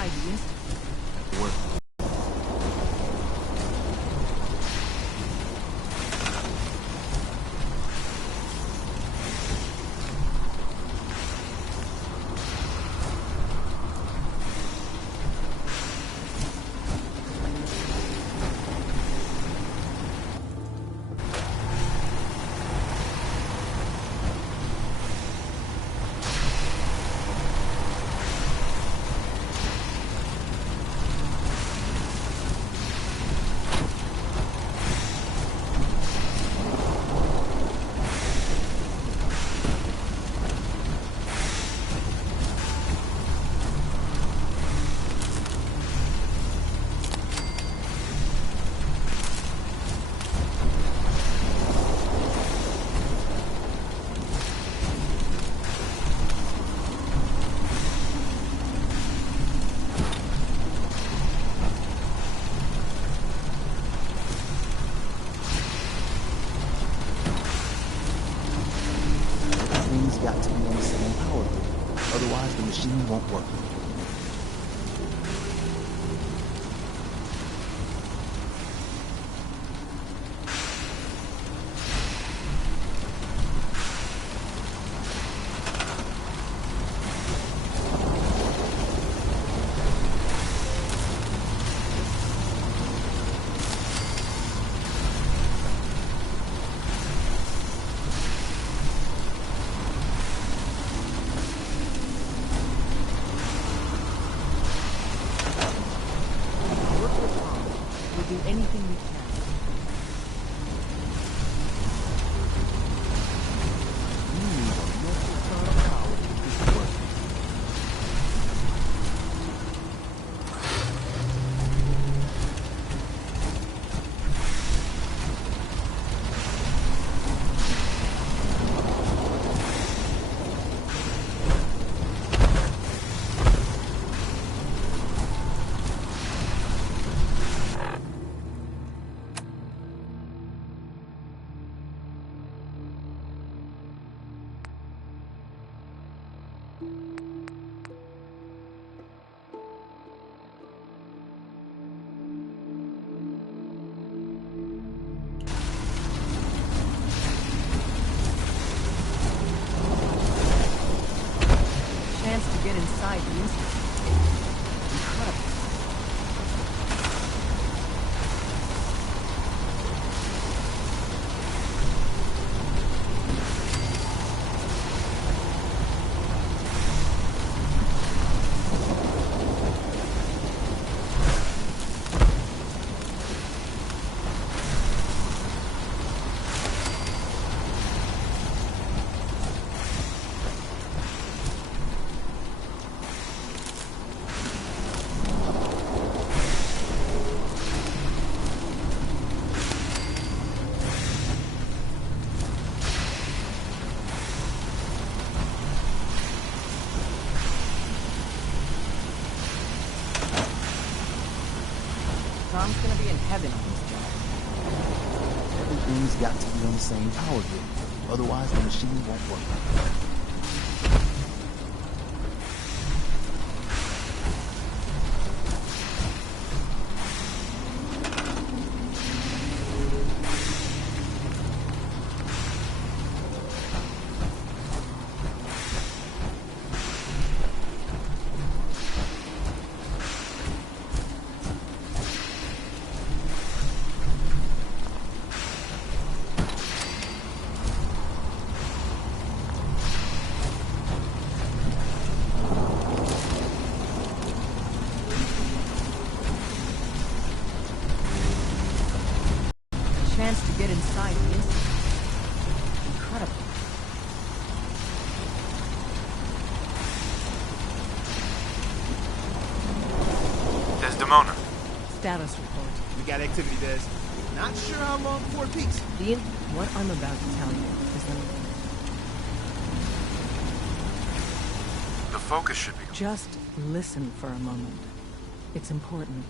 inside the institute. Work. Got to be on the same power grid. Otherwise, the machine won't work. Do anything we can. We need a local start of power to keep this working. Chance to get inside the institute. Incredible. Tom's gonna be in heaven on this job. Everything's got to be on the same power grid. Otherwise, the machine won't work. Chance to get inside the institute. Incredible. Desdemona. Status report. We got activity, Des. Not sure how long before it peaks. Ian, what I'm about to tell you is the The focus should be... Just listen for a moment. It's important.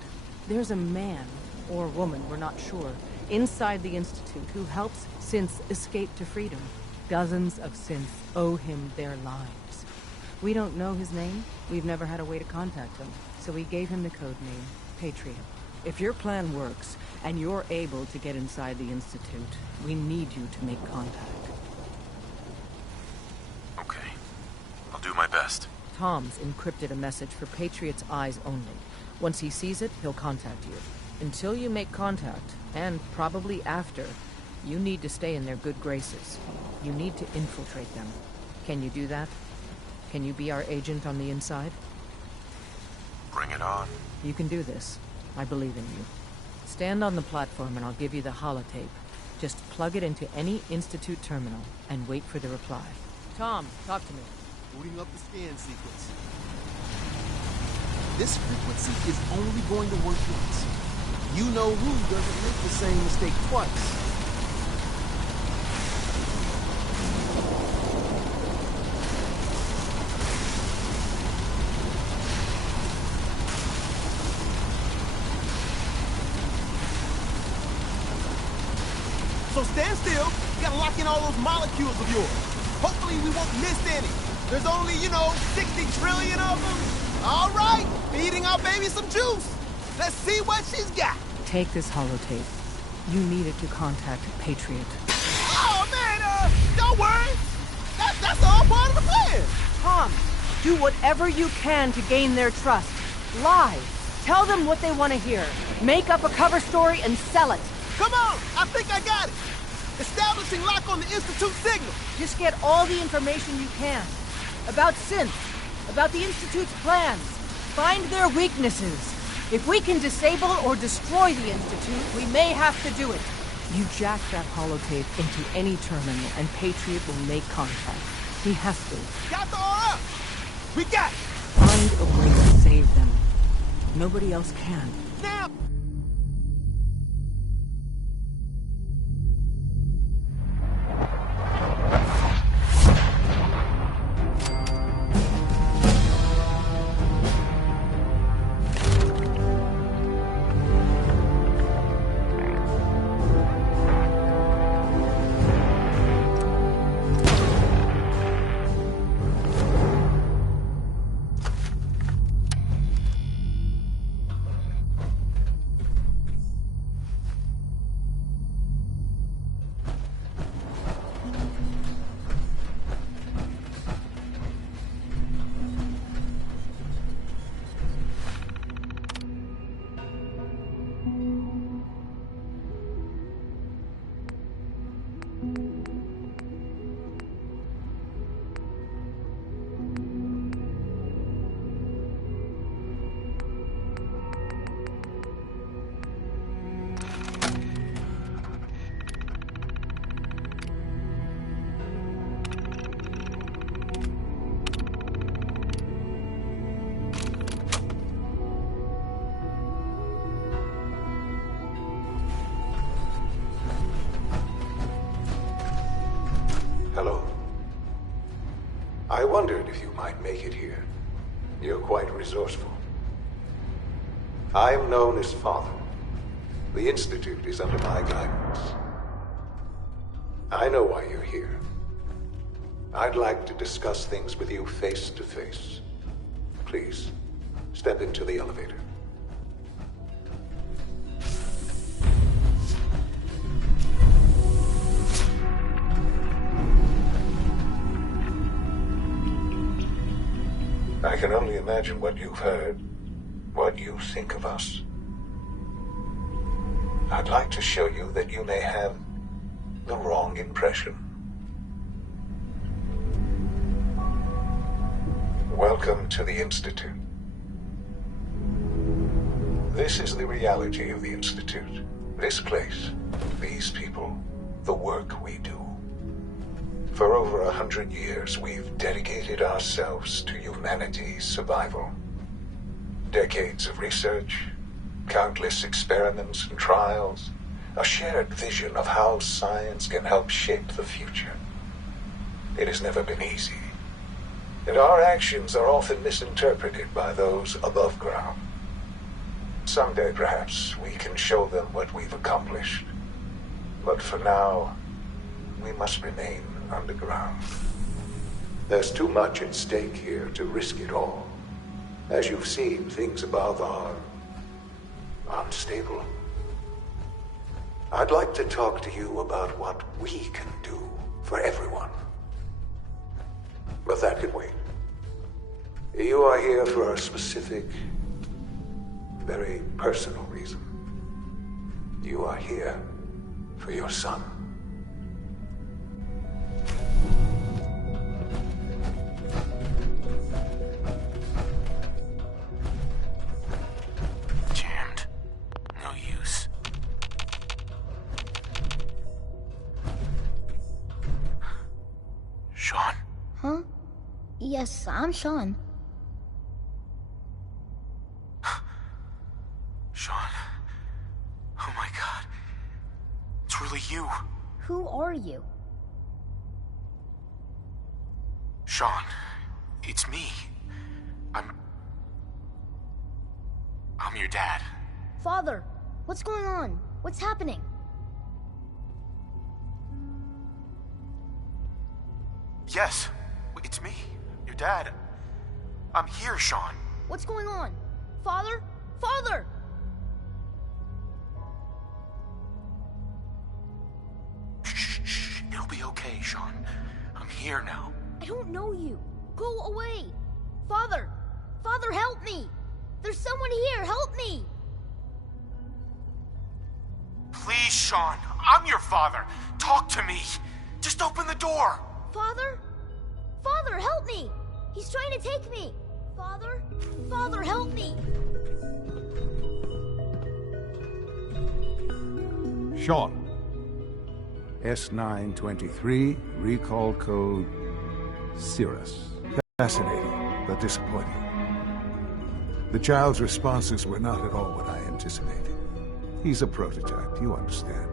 There's a man, or woman, we're not sure, inside the Institute who helps synths escape to freedom. Dozens of synths owe him their lives. We don't know his name. We've never had a way to contact him. So we gave him the code name, Patriot. If your plan works, and you're able to get inside the Institute, we need you to make contact. Okay. I'll do my best. Tom's encrypted a message for Patriot's eyes only. Once he sees it, he'll contact you. Until you make contact, and probably after, you need to stay in their good graces. You need to infiltrate them. Can you do that? Can you be our agent on the inside? Bring it on. You can do this. I believe in you. Stand on the platform and I'll give you the holotape. Just plug it into any Institute terminal and wait for the reply. Tom, talk to me. Booting up the scan sequence. This frequency is only going to work once. You know who doesn't make the same mistake twice. So stand still. You gotta lock in all those molecules of yours. Hopefully we won't miss any. There's only, 60 trillion of them. All right, feeding our baby some juice. Let's see what she's got. Take this holotape. You need it to contact Patriot. Oh, man, don't worry. That's all part of the plan. Tom, do whatever you can to gain their trust. Lie. Tell them what they want to hear. Make up a cover story and sell it. Come on, I think I got it. Establishing lock on the Institute signal. Just get all the information you can. About Synth. About the Institute's plans. Find their weaknesses. If we can disable or destroy the Institute, we may have to do it. You jack that holotape into any terminal and Patriot will make contact. He has to. Got the R up. We got it. Find a way to save them. Nobody else can. Now. Hello. I wondered if you might make it here. You're quite resourceful. I'm known as Father. The Institute is under my guidance. I know why you're here. I'd like to discuss things with you face to face. Please, step into the elevator. I can only imagine what you've heard, what you think of us. I'd like to show you that you may have the wrong impression. Welcome to the Institute. This is the reality of the Institute. This place, these people, the work we do. For over 100 years, we've dedicated ourselves to humanity's survival. Decades of research, countless experiments and trials, a shared vision of how science can help shape the future. It has never been easy, and our actions are often misinterpreted by those above ground. Someday, perhaps, we can show them what we've accomplished. But for now, we must remain underground. There's too much at stake here to risk it all. As you've seen, things above are unstable. I'd like to talk to you about what we can do for everyone. But that can wait. You are here for a specific, very personal reason. You are here for your son. Jammed. No use. Sean? Huh? Yes, I'm Sean. Sean. Oh my god. It's really you. Who are you? Sean. It's me. I'm your dad. Father, what's going on? What's happening? Yes. It's me. Your dad. I'm here, Sean. What's going on? Father? Father! Shh. It'll be okay, Sean. I'm here now. I don't know you. Go away. Father! Father, help me! There's someone here, help me! Please, Sean. I'm your father. Talk to me. Just open the door. Father? Father, help me! He's trying to take me! Father? Father, help me! Sean. S923, recall code Cirrus. Fascinating, but disappointing. The child's responses were not at all what I anticipated. He's a prototype, you understand.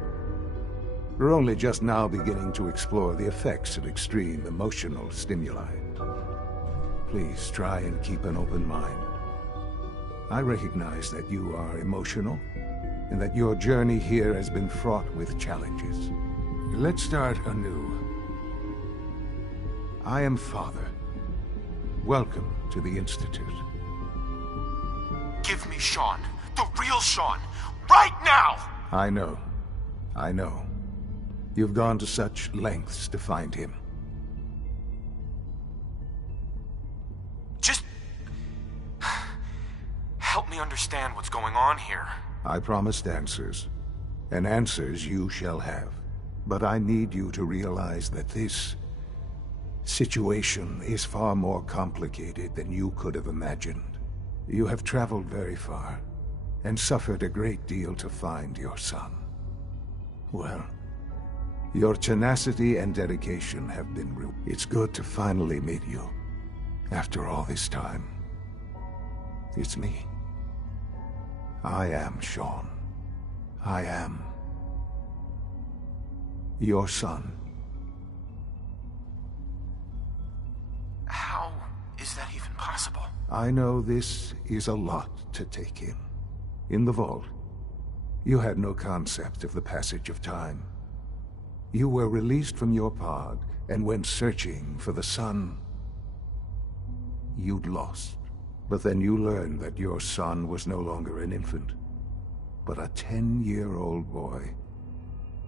We're only just now beginning to explore the effects of extreme emotional stimuli. Please try and keep an open mind. I recognize that you are emotional, and that your journey here has been fraught with challenges. Let's start anew. I am Father. Welcome to the Institute. Give me Sean. The real Sean. Right now! I know. You've gone to such lengths to find him. Just help me understand what's going on here. I promised answers, and answers you shall have. But I need you to realize that this situation is far more complicated than you could have imagined. You have traveled very far, and suffered a great deal to find your son. Well, your tenacity and dedication have been It's good to finally meet you. After all this time. It's me. I am Sean. I am your son. How is that even possible? I know this is a lot to take in. In the vault, you had no concept of the passage of time. You were released from your pod and went searching for the son you'd lost. But then you learned that your son was no longer an infant, but a 10-year-old boy.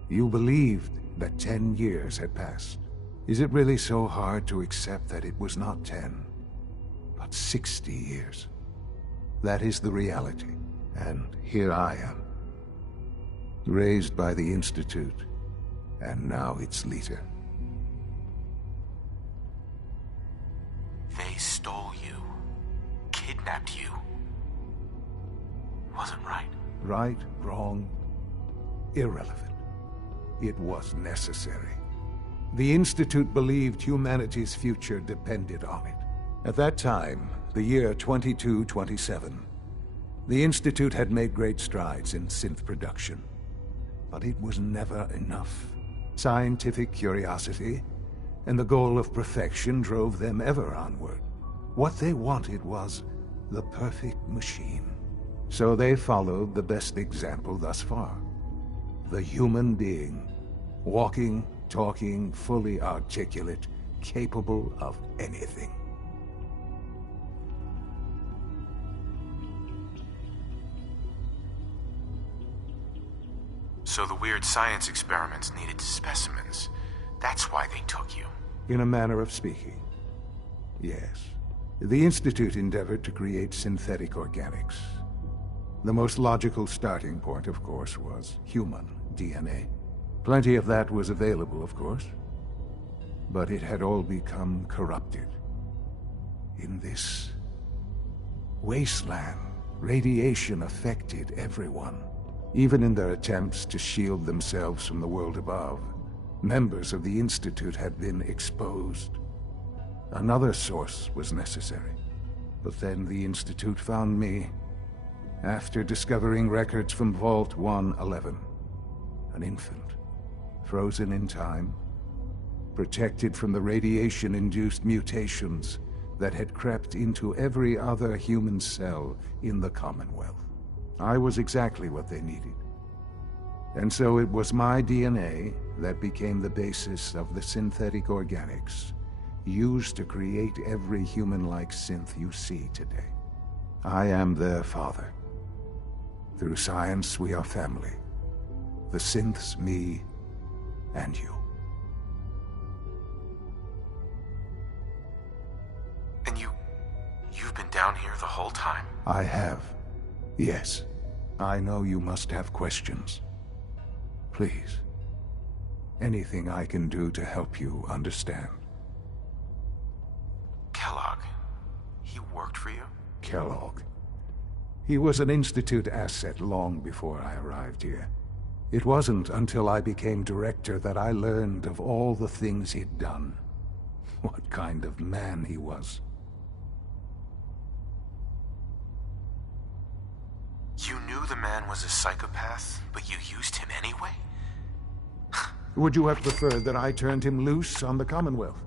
You believed that 10 years had passed. Is it really so hard to accept that it was not 10, but 60 years? That is the reality, and here I am, raised by the Institute, and now its leader. They stole you. Kidnapped you. Wasn't right. Right, wrong, irrelevant. It was necessary. The Institute believed humanity's future depended on it. At that time, the year 2227, the Institute had made great strides in synth production. But it was never enough. Scientific curiosity and the goal of perfection drove them ever onward. What they wanted was the perfect machine. So they followed the best example thus far. The human being. Walking, talking, fully articulate, capable of anything. So the weird science experiments needed specimens. That's why they took you. In a manner of speaking, yes. The Institute endeavored to create synthetic organics. The most logical starting point, of course, was human DNA. Plenty of that was available, of course. But it had all become corrupted. In this wasteland, radiation affected everyone. Even in their attempts to shield themselves from the world above, members of the Institute had been exposed. Another source was necessary. But then the Institute found me after discovering records from Vault 111. An infant, frozen in time, protected from the radiation-induced mutations that had crept into every other human cell in the Commonwealth. I was exactly what they needed. And so it was my DNA that became the basis of the synthetic organics used to create every human-like synth you see today. I am their father. Through science, we are family. The synths, me, and you. And you've been down here the whole time? I have. Yes. I know you must have questions. Please. Anything I can do to help you understand. Kellogg. He worked for you? Kellogg. He was an Institute asset long before I arrived here. It wasn't until I became director that I learned of all the things he'd done. What kind of man he was. You knew the man was a psychopath, but you used him anyway? Would you have preferred that I turned him loose on the Commonwealth?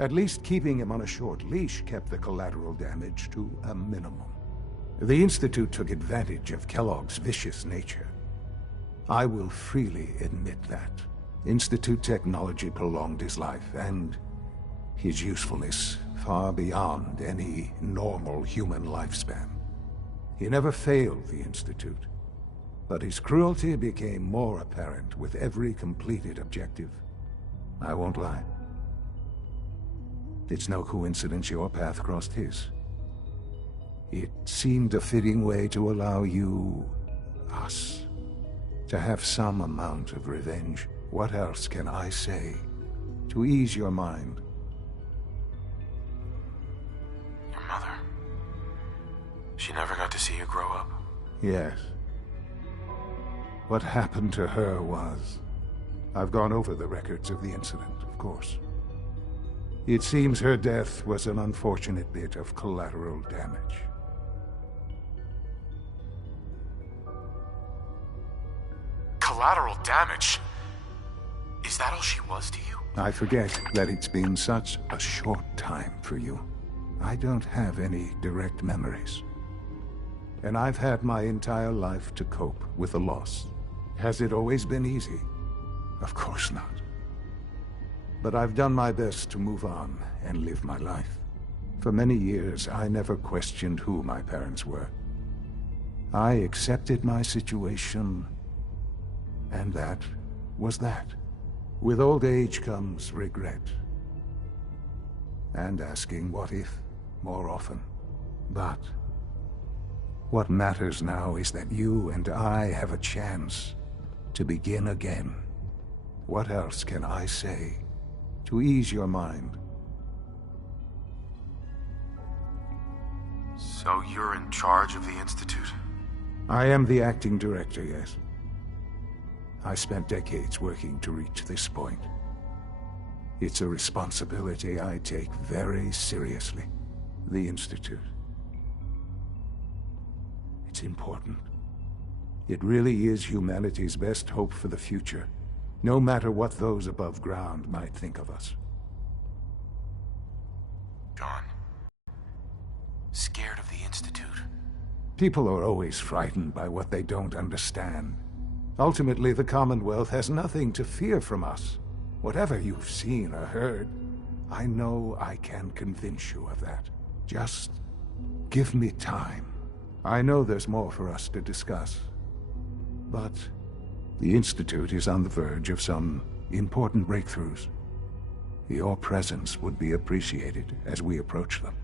At least keeping him on a short leash kept the collateral damage to a minimum. The Institute took advantage of Kellogg's vicious nature. I will freely admit that. Institute technology prolonged his life, and his usefulness far beyond any normal human lifespan. He never failed the Institute, but his cruelty became more apparent with every completed objective. I won't lie. It's no coincidence your path crossed his. It seemed a fitting way to allow you, us, to have some amount of revenge. What else can I say to ease your mind? Your mother. She never got to see you grow up. Yes. What happened to her was... I've gone over the records of the incident, of course. It seems her death was an unfortunate bit of collateral damage. Collateral damage? Is that all she was to you? I forget that it's been such a short time for you. I don't have any direct memories. And I've had my entire life to cope with the loss. Has it always been easy? Of course not. But I've done my best to move on and live my life. For many years, I never questioned who my parents were. I accepted my situation, and that was that. With old age comes regret. And asking what if more often. But what matters now is that you and I have a chance to begin again. What else can I say to ease your mind? So you're in charge of the Institute? I am the acting director, yes. I spent decades working to reach this point. It's a responsibility I take very seriously. The Institute. It's important. It really is humanity's best hope for the future, no matter what those above ground might think of us. John. Scared of the Institute? People are always frightened by what they don't understand. Ultimately, the Commonwealth has nothing to fear from us. Whatever you've seen or heard, I know I can convince you of that. Just give me time. I know there's more for us to discuss. But the Institute is on the verge of some important breakthroughs. Your presence would be appreciated as we approach them.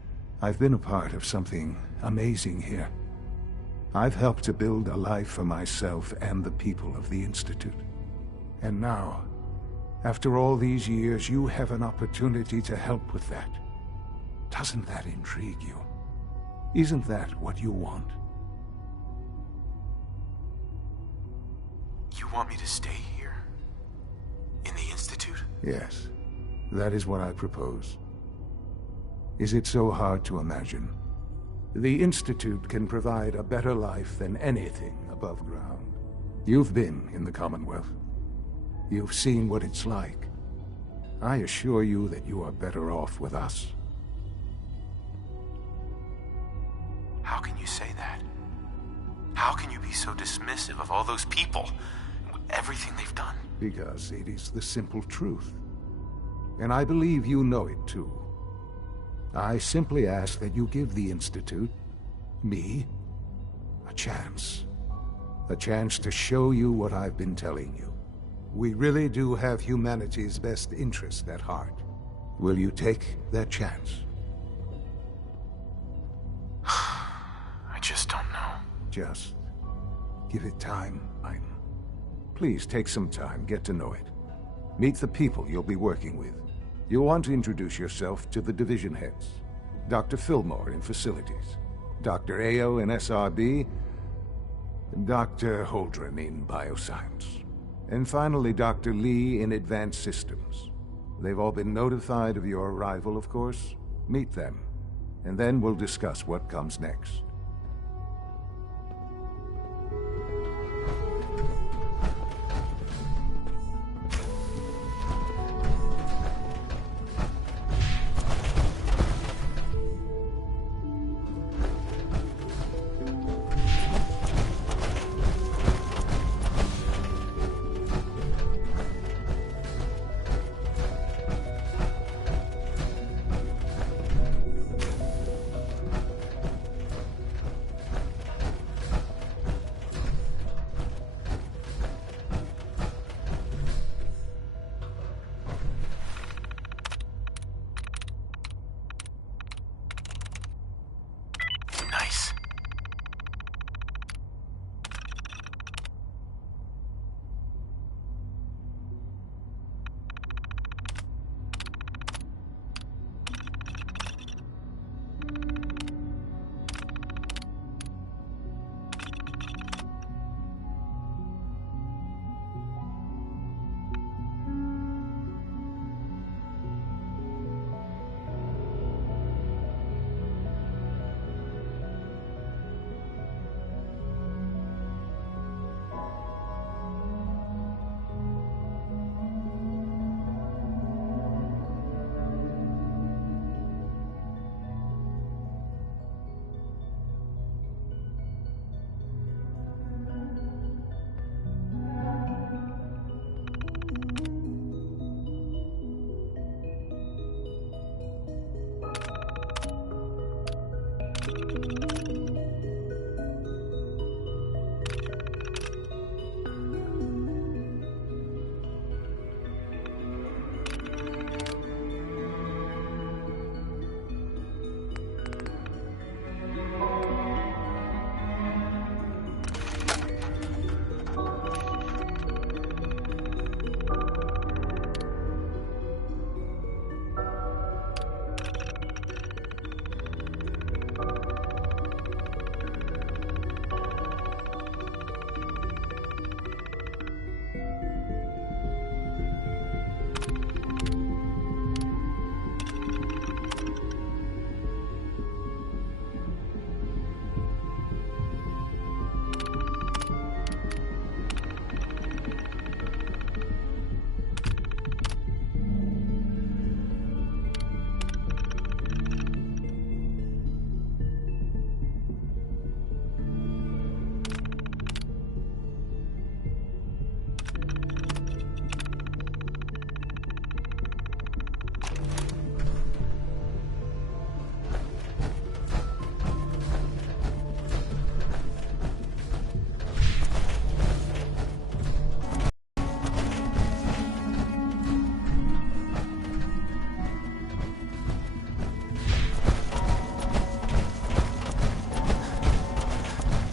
I've been a part of something amazing here. I've helped to build a life for myself and the people of the Institute. And now, after all these years, you have an opportunity to help with that. Doesn't that intrigue you? Isn't that what you want? You want me to stay here? In the Institute? Yes, that is what I propose. Is it so hard to imagine? The Institute can provide a better life than anything above ground. You've been in the Commonwealth. You've seen what it's like. I assure you that you are better off with us. How can you say that? How can you be so dismissive of all those people? Everything they've done? Because it is the simple truth. And I believe you know it too. I simply ask that you give the Institute, me, a chance. A chance to show you what I've been telling you. We really do have humanity's best interest at heart. Will you take that chance? I just don't know. Just give it time, Aiden. Please take some time, get to know it. Meet the people you'll be working with. You'll want to introduce yourself to the division heads. Dr. Fillmore in Facilities, Dr. Ayo in SRB, Dr. Holdren in Bioscience, and finally Dr. Lee in Advanced Systems. They've all been notified of your arrival, of course. Meet them, and then we'll discuss what comes next.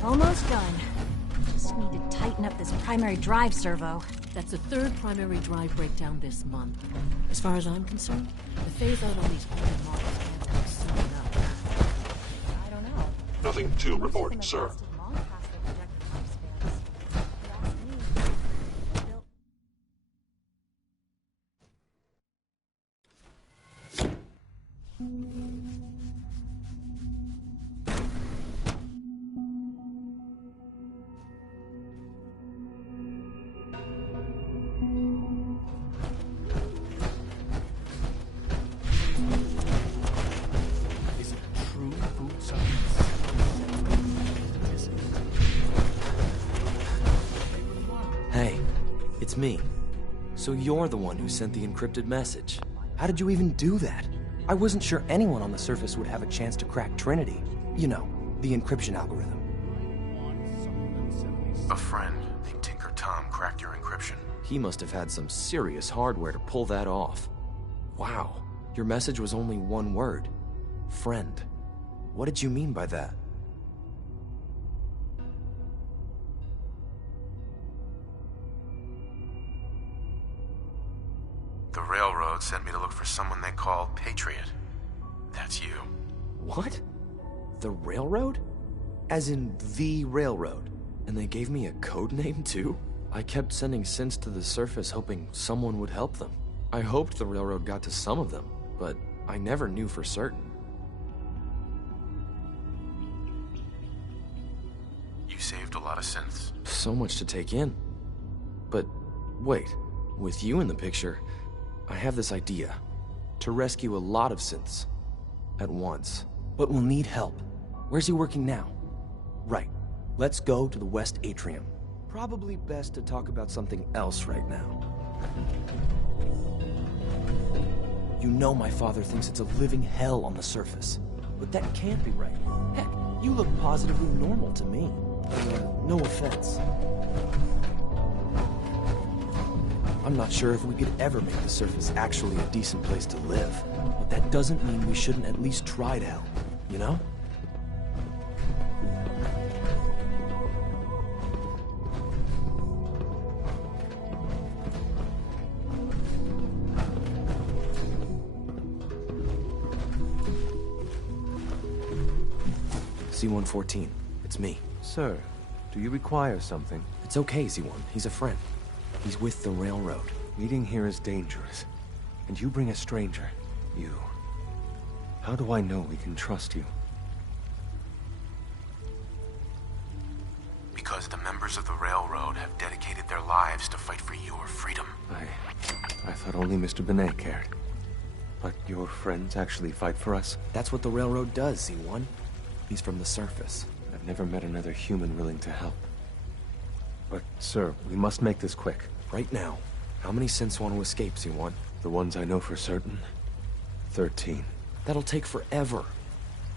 Almost done. Just need to tighten up this primary drive servo. That's the third primary drive breakdown this month. As far as I'm concerned, the phase-out on these older models can't help soon enough. I don't know. Nothing to report, sir. Long past their projected lifespans. If you ask me, they're built- Is it true food science? Hey, it's me. So you're the one who sent the encrypted message. How did you even do that? I wasn't sure anyone on the surface would have a chance to crack Trinity. You know, the encryption algorithm. A friend named Tinker Tom cracked your encryption. He must have had some serious hardware to pull that off. Wow, your message was only one word. Friend. What did you mean by that? The railroad sent me to look for someone they call Patriot. That's you. What? The railroad? As in the railroad? And they gave me a code name too? I kept sending synths to the surface hoping someone would help them. I hoped the railroad got to some of them, but I never knew for certain. You saved a lot of synths. So much to take in. But wait, with you in the picture, I have this idea. To rescue a lot of synths. At once. But we'll need help. Where's he working now? Right. Let's go to the West Atrium. Probably best to talk about something else right now. You know my father thinks it's a living hell on the surface. But that can't be right. Heck, you look positively normal to me. No offense. I'm not sure if we could ever make the surface actually a decent place to live. But that doesn't mean we shouldn't at least try to help, you know? C-114, it's me. Sir, do you require something? It's okay, Z1, he's a friend. He's with the railroad. Meeting here is dangerous. And you bring a stranger. You. How do I know we can trust you? Because the members of the railroad have dedicated their lives to fight for your freedom. I thought only Mr. Benet cared. But your friends actually fight for us? That's what the railroad does, Z1. He's from the surface. I've never met another human willing to help. But, sir, we must make this quick. Right now. How many synths want to escape, Z1? The ones I know for certain? 13. That'll take forever.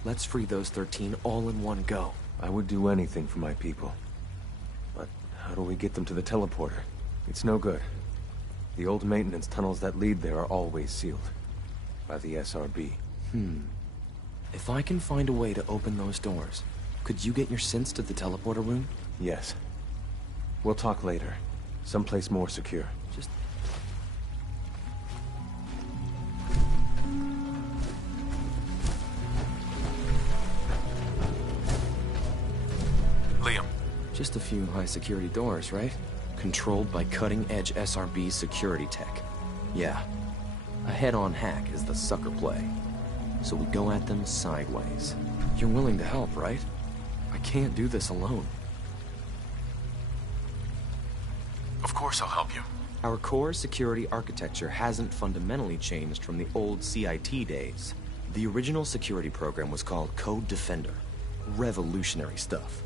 Let's free those 13 all in one go. I would do anything for my people. But how do we get them to the teleporter? It's no good. The old maintenance tunnels that lead there are always sealed. By the SRB. If I can find a way to open those doors, could you get your synths to the teleporter room? Yes. We'll talk later. Someplace more secure. Just... Liam. Just a few high-security doors, right? Controlled by cutting-edge SRB security tech. Yeah. A head-on hack is the sucker play. So we go at them sideways. You're willing to help, right? I can't do this alone. Of course I'll help you. Our core security architecture hasn't fundamentally changed from the old CIT days. The original security program was called Code Defender. Revolutionary stuff.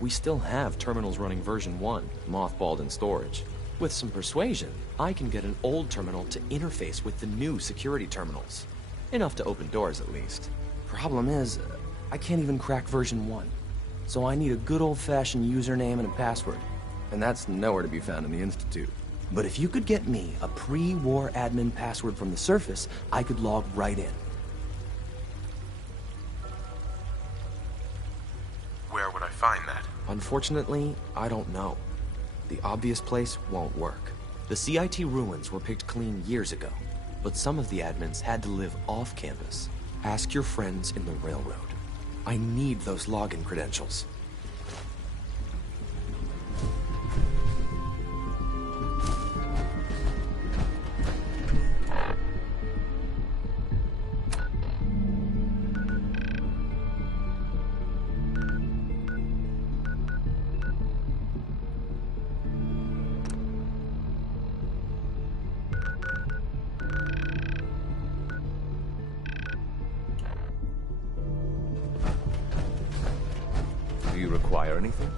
We still have terminals running version 1, mothballed in storage. With some persuasion, I can get an old terminal to interface with the new security terminals. Enough to open doors, at least. Problem is, I can't even crack version 1. So I need a good old-fashioned username and a password. And that's nowhere to be found in the Institute. But if you could get me a pre-war admin password from the surface, I could log right in. Where would I find that? Unfortunately, I don't know. The obvious place won't work. The CIT ruins were picked clean years ago, but some of the admins had to live off campus. Ask your friends in the railroad. I need those login credentials. Do you require anything?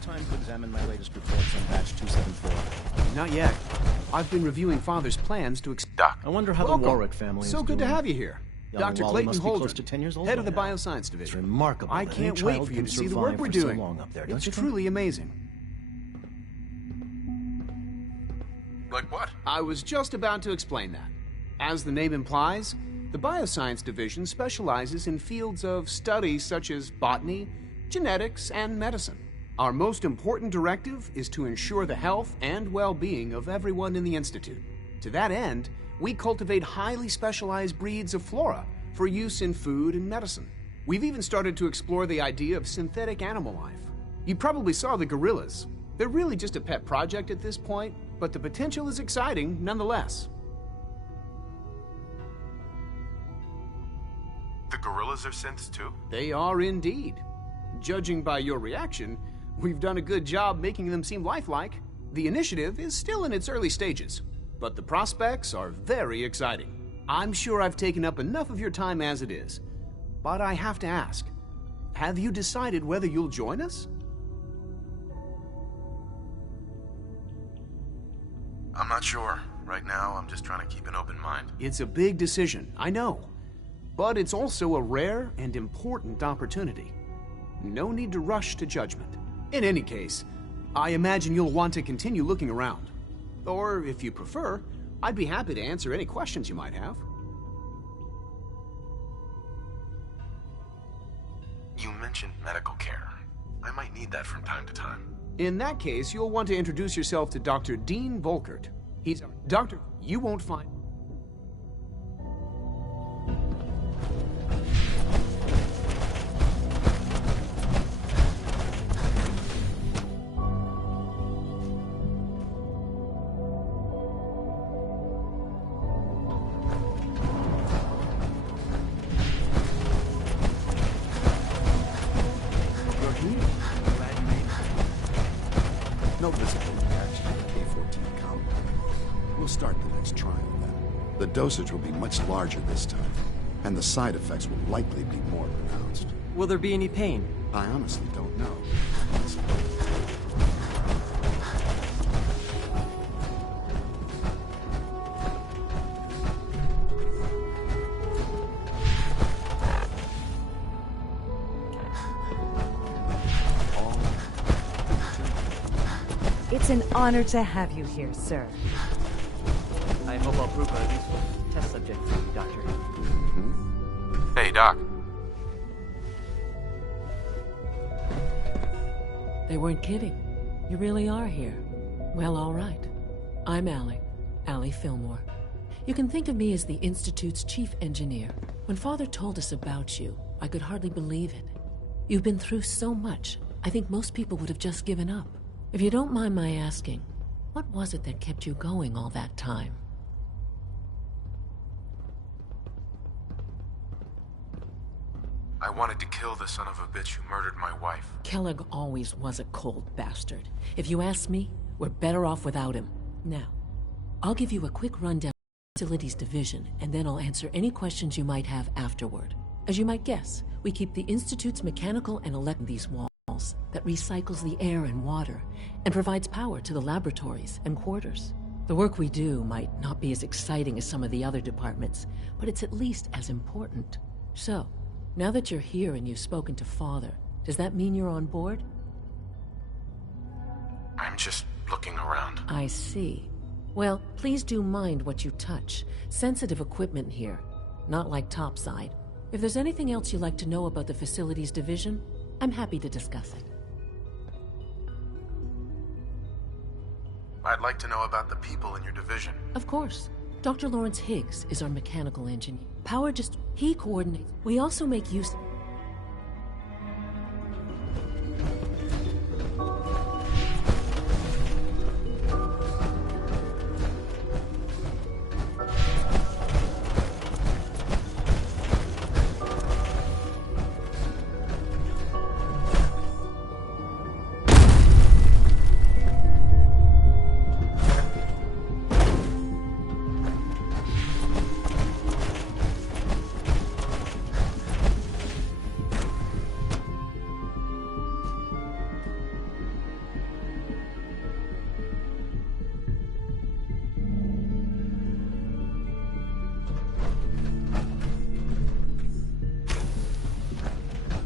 Time to examine my latest reports on batch 274. Not yet. I've been reviewing Father's plans to Doc. I wonder how Welcome. the Warwick family So is good doing. to have you here. Young Dr. Wally Clayton must be Holden, close to 10 years old head of by the now. Bioscience It's Division. remarkable I that can't any wait child for you can to see the survive work we're for so doing. long up there, don't It's you think? truly amazing. Like what? I was just about to explain that. As the name implies, the Bioscience Division specializes in fields of study such as botany, genetics, and medicine. Our most important directive is to ensure the health and well-being of everyone in the Institute. To that end, we cultivate highly specialized breeds of flora for use in food and medicine. We've even started to explore the idea of synthetic animal life. You probably saw the gorillas. They're really just a pet project at this point, but the potential is exciting nonetheless. The gorillas are synths too? They are indeed. Judging by your reaction, we've done a good job making them seem lifelike. The initiative is still in its early stages, but the prospects are very exciting. I'm sure I've taken up enough of your time as it is, but I have to ask, have you decided whether you'll join us? I'm not sure. Right now, I'm just trying to keep an open mind. It's a big decision, I know, but it's also a rare and important opportunity. No need to rush to judgment. In any case, I imagine you'll want to continue looking around. Or, if you prefer, I'd be happy to answer any questions you might have. You mentioned medical care. I might need that from time to time. In that case, you'll want to introduce yourself to Dr. Dean Volkert. He's... Doctor, you won't find... No visible reaction to the K-14 compound. We'll start the next trial then. The dosage will be much larger this time, and the side effects will likely be more pronounced. Will there be any pain? I honestly don't know. It's an honor to have you here, sir. I hope I'll prove a useful test subject for you, Doctor. Hey, Doc. They weren't kidding. You really are here. Well, all right. I'm Allie Fillmore. You can think of me as the Institute's chief engineer. When Father told us about you, I could hardly believe it. You've been through so much, I think most people would have just given up. If you don't mind my asking, what was it that kept you going all that time? I wanted to kill the son of a bitch who murdered my wife. Kellogg always was a cold bastard. If you ask me, we're better off without him. Now, I'll give you a quick rundown of the Facilities Division, and then I'll answer any questions you might have afterward. As you might guess, we keep the Institute's mechanical and electrical these walls that recycles the air and water and provides power to the laboratories and quarters. The work we do might not be as exciting as some of the other departments, but it's at least as important. So, now that you're here and you've spoken to Father, does that mean you're on board? I'm just looking around. I see. Well, please do mind what you touch. Sensitive equipment here, not like topside. If there's anything else you'd like to know about the facilities division, I'm happy to discuss it. I'd like to know about the people in your division. Of course. Dr. Lawrence Higgs is our mechanical engineer. He coordinates. We also make use...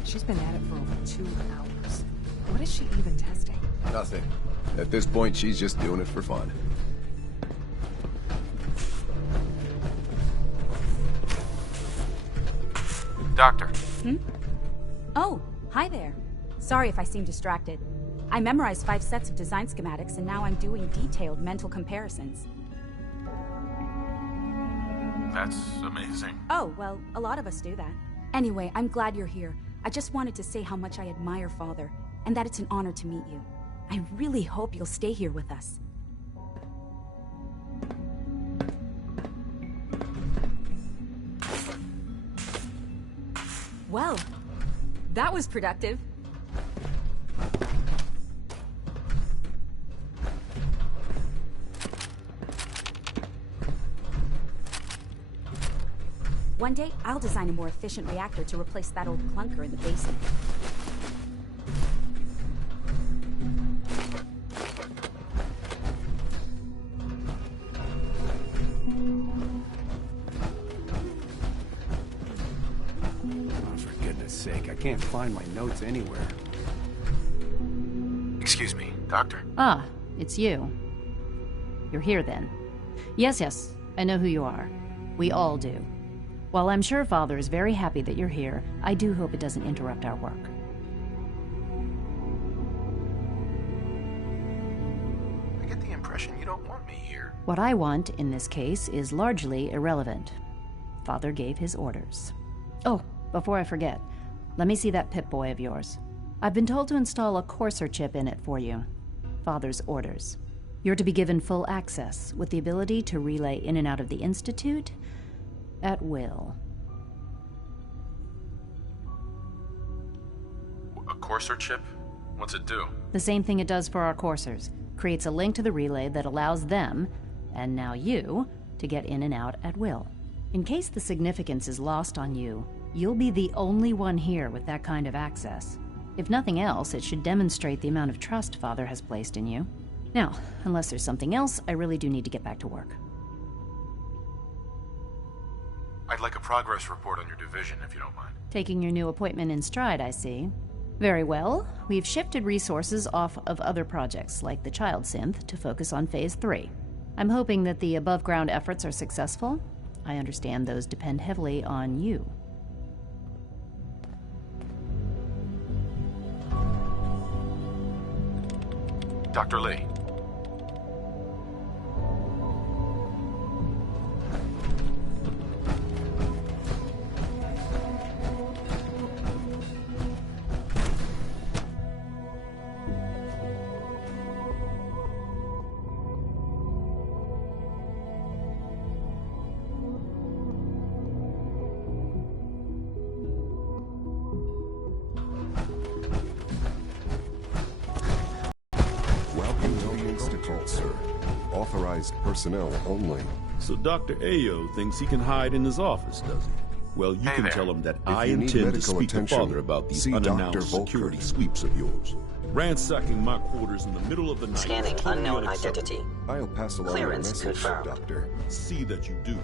She's been at it for over 2 hours. What is she even testing? Nothing. At this point, she's just doing it for fun. Doctor. Oh, hi there. Sorry if I seem distracted. I memorized 5 sets of design schematics, and now I'm doing detailed mental comparisons. That's amazing. Oh, well, a lot of us do that. Anyway, I'm glad you're here. I just wanted to say how much I admire Father, and that it's an honor to meet you. I really hope you'll stay here with us. Well, that was productive. One day, I'll design a more efficient reactor to replace that old clunker in the basement. Oh, for goodness sake, I can't find my notes anywhere. Excuse me, Doctor. Ah, it's you. You're here then. Yes, I know who you are. We all do. While I'm sure Father is very happy that you're here, I do hope it doesn't interrupt our work. I get the impression you don't want me here. What I want, in this case, is largely irrelevant. Father gave his orders. Oh, before I forget, let me see that Pip-Boy of yours. I've been told to install a Courser chip in it for you. Father's orders. You're to be given full access, with the ability to relay in and out of the Institute at will. A Courser chip? What's it do? The same thing it does for our coursers. Creates a link to the relay that allows them, and now you, to get in and out at will. In case the significance is lost on you, you'll be the only one here with that kind of access. If nothing else, it should demonstrate the amount of trust Father has placed in you. Now, unless there's something else, I really do need to get back to work. I'd like a progress report on your division, if you don't mind. Taking your new appointment in stride, I see. Very well. We've shifted resources off of other projects, like the Child Synth, to focus on Phase 3. I'm hoping that the above-ground efforts are successful. I understand those depend heavily on you. Dr. Lee. Authorized personnel only. So Dr. Ayo thinks he can hide in his office, does he? Well, you can there. tell him that If I you need intend to medical speak to attention, Father about these see Dr. unannounced Volker. security sweeps of yours. Ransacking my quarters in the middle of the night. Scanning is totally unknown unacceptable. identity. I'll pass along your Clearance message, confirmed. Doctor. See that you do.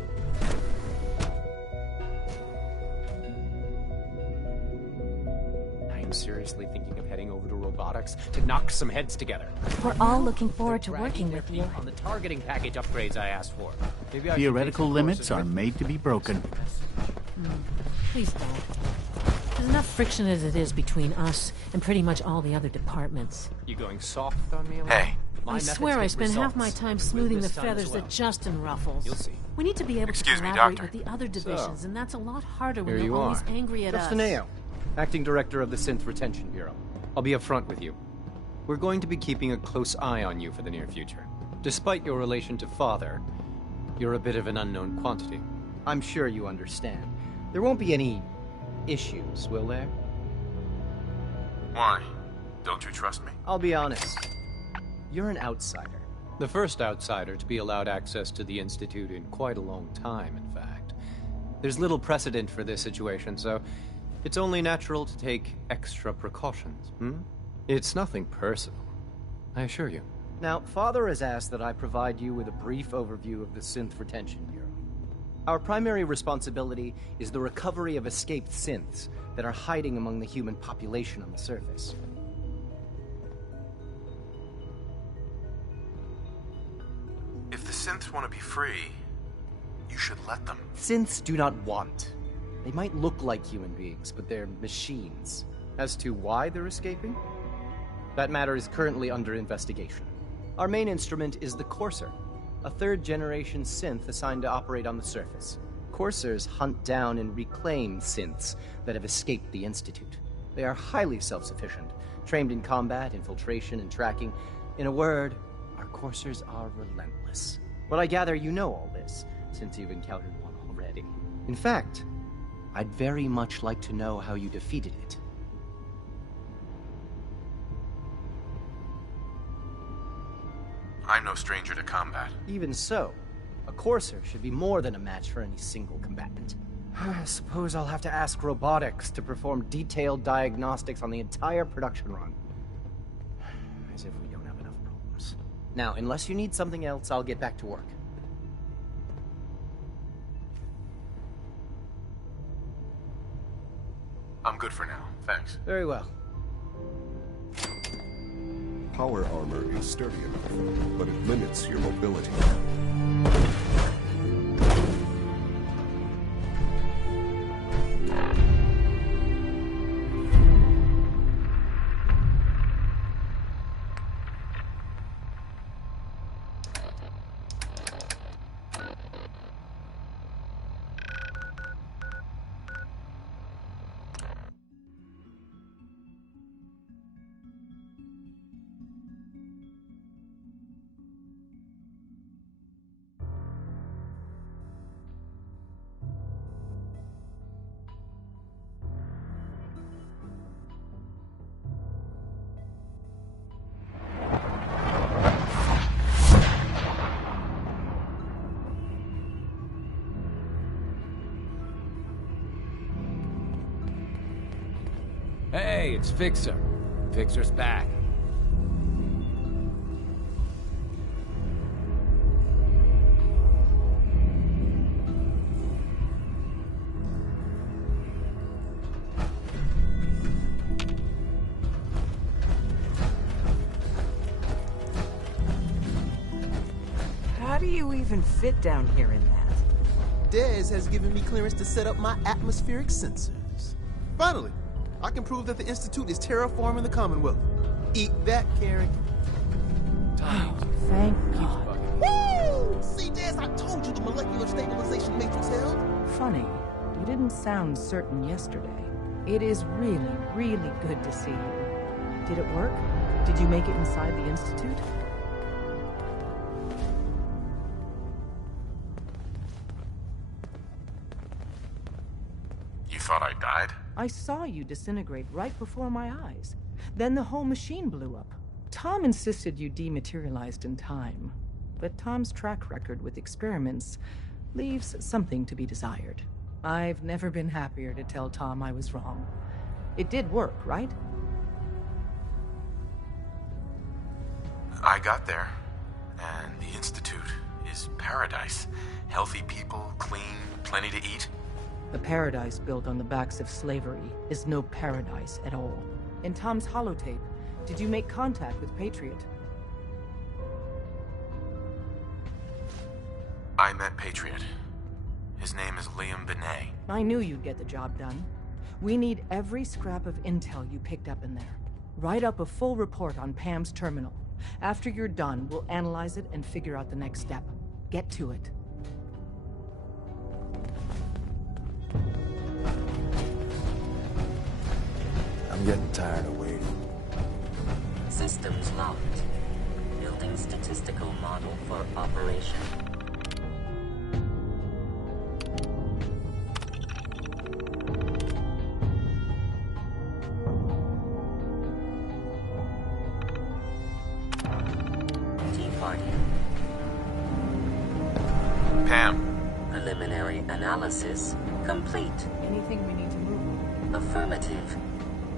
I am seriously thinking of heading over to robotics to knock some heads together. We're all looking forward to working with you. On the targeting package upgrades I asked for. Maybe I should Theoretical take some limits courses are with- made to be broken. Please don't. There's enough friction as it is between us and pretty much all the other departments. You going soft on me? Hey. My I methods swear I get spend half my results. time And smoothing will the this time as feathers well. that Justin ruffles. You'll see. We need to be able Excuse to me, collaborate Doctor. with the other divisions, and that's a lot harder when Here you're you always are. angry at us. Justin Ayo, Acting Director of the Synth Retention Bureau. I'll be upfront with you. We're going to be keeping a close eye on you for the near future. Despite your relation to Father, you're a bit of an unknown quantity. I'm sure you understand. There won't be any issues, will there? Why? Don't you trust me? I'll be honest. You're an outsider. The first outsider to be allowed access to the Institute in quite a long time, in fact. There's little precedent for this situation, so it's only natural to take extra precautions, It's nothing personal, I assure you. Now, Father has asked that I provide you with a brief overview of the Synth Retention Bureau. Our primary responsibility is the recovery of escaped synths that are hiding among the human population on the surface. If the synths want to be free, you should let them. Synths do not want. They might look like human beings, but they're machines. As to why they're escaping? That matter is currently under investigation. Our main instrument is the Courser, a third-generation synth assigned to operate on the surface. Coursers hunt down and reclaim synths that have escaped the Institute. They are highly self-sufficient, trained in combat, infiltration, and tracking. In a word, our Coursers are relentless. But I gather you know all this, since you've encountered one already. In fact, I'd very much like to know how you defeated it. I'm no stranger to combat. Even so, a Courser should be more than a match for any single combatant. I suppose I'll have to ask robotics to perform detailed diagnostics on the entire production run. As if we don't have enough problems. Now, unless you need something else, I'll get back to work. I'm good for now, thanks. Very well. Power armor is sturdy enough, but it limits your mobility. Hey, it's Fixer. Fixer's back. How do you even fit down here in that? Dez has given me clearance to set up my atmospheric sensors. Finally, I can prove that the Institute is terraforming the Commonwealth. Eat that, Karen. Thank God. Woo! See, Dez, I told you the molecular stabilization matrix held. Funny, you didn't sound certain yesterday. It is really, really good to see you. Did it work? Did you make it inside the Institute? You thought I died? I saw you disintegrate right before my eyes. Then the whole machine blew up. Tom insisted you dematerialized in time. But Tom's track record with experiments leaves something to be desired. I've never been happier to tell Tom I was wrong. It did work, right? I got there, and the Institute is paradise. Healthy people, clean, plenty to eat. The paradise built on the backs of slavery is no paradise at all. In Tom's holotape, did you make contact with Patriot? I met Patriot. His name is Liam Benet. I knew you'd get the job done. We need every scrap of intel you picked up in there. Write up a full report on Pam's terminal. After you're done, we'll analyze it and figure out the next step. Get to it. I'm getting tired of waiting. Systems locked. Building statistical model for operation. Tea party. Pam. Preliminary analysis complete. Anything we need to move? Affirmative.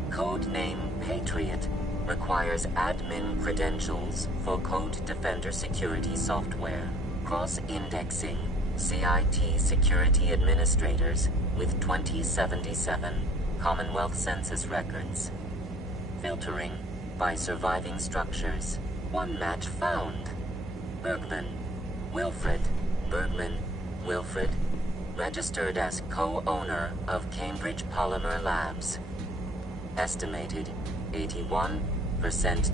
Codename Patriot requires admin credentials for Code Defender security software. Cross-indexing CIT security administrators with 2077 Commonwealth Census records. Filtering by surviving structures. One match found. Bergman. Wilfred. Bergman. Wilfred. Registered as co-owner of Cambridge Polymer Labs. Estimated 81%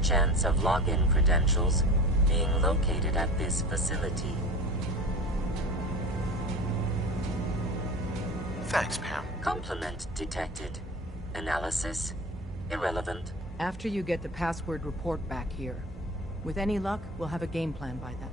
chance of login credentials being located at this facility. Thanks, Pam. Complement detected. Analysis irrelevant. After you get the password report back here. With any luck, we'll have a game plan by then.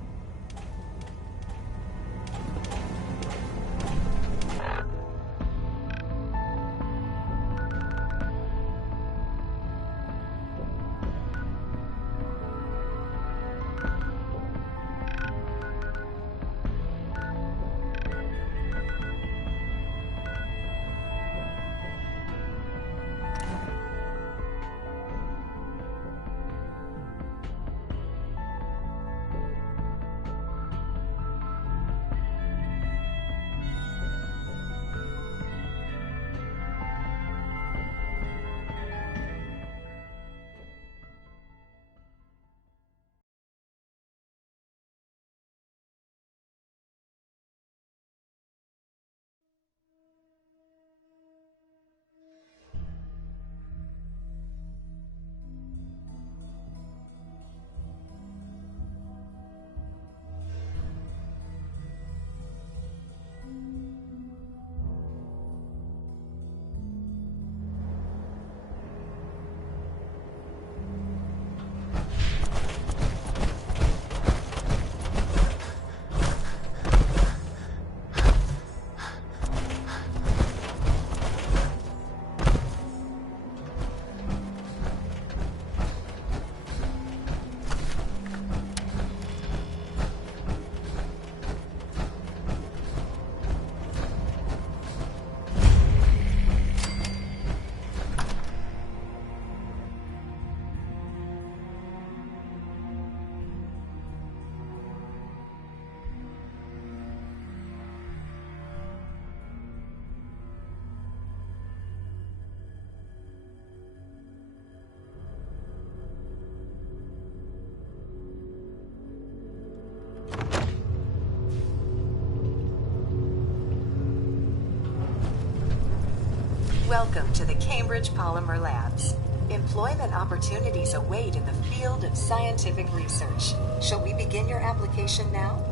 Welcome to the Cambridge Polymer Labs. Employment opportunities await in the field of scientific research. Shall we begin your application now?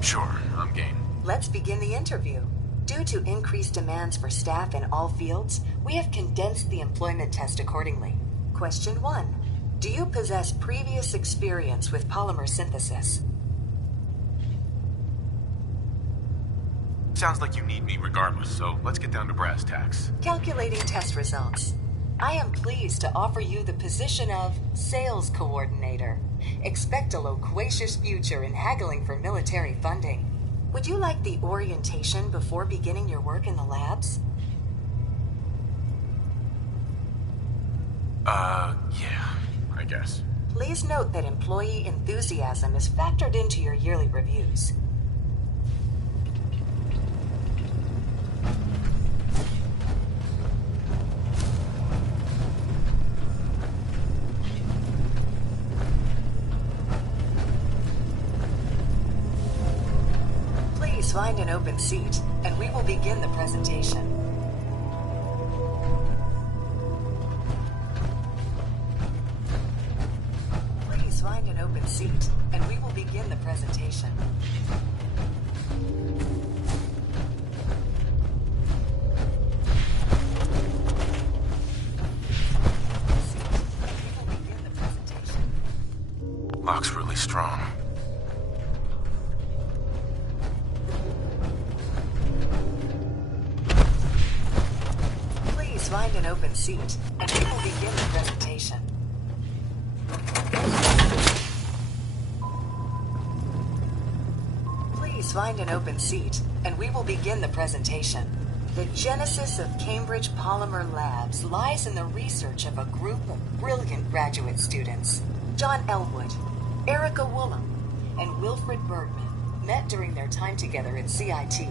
Sure, I'm game. Let's begin the interview. Due to increased demands for staff in all fields, we have condensed the employment test accordingly. Question 1. Do you possess previous experience with polymer synthesis? Sounds like you need me regardless, so let's get down to brass tacks. Calculating test results. I am pleased to offer you the position of Sales Coordinator. Expect a loquacious future in haggling for military funding. Would you like the orientation before beginning your work in the labs? Yeah, I guess. Please note that employee enthusiasm is factored into your yearly reviews. Please find an open seat, and we will begin the presentation. Please find an open seat, and we will begin the presentation. Lock's really strong. Please find an open seat, and we will begin the presentation. Please find an open seat, and we will begin the presentation. The genesis of Cambridge Polymer Labs lies in the research of a group of brilliant graduate students. John Elwood, Erica Woolham, and Wilfred Bergman met during their time together at CIT.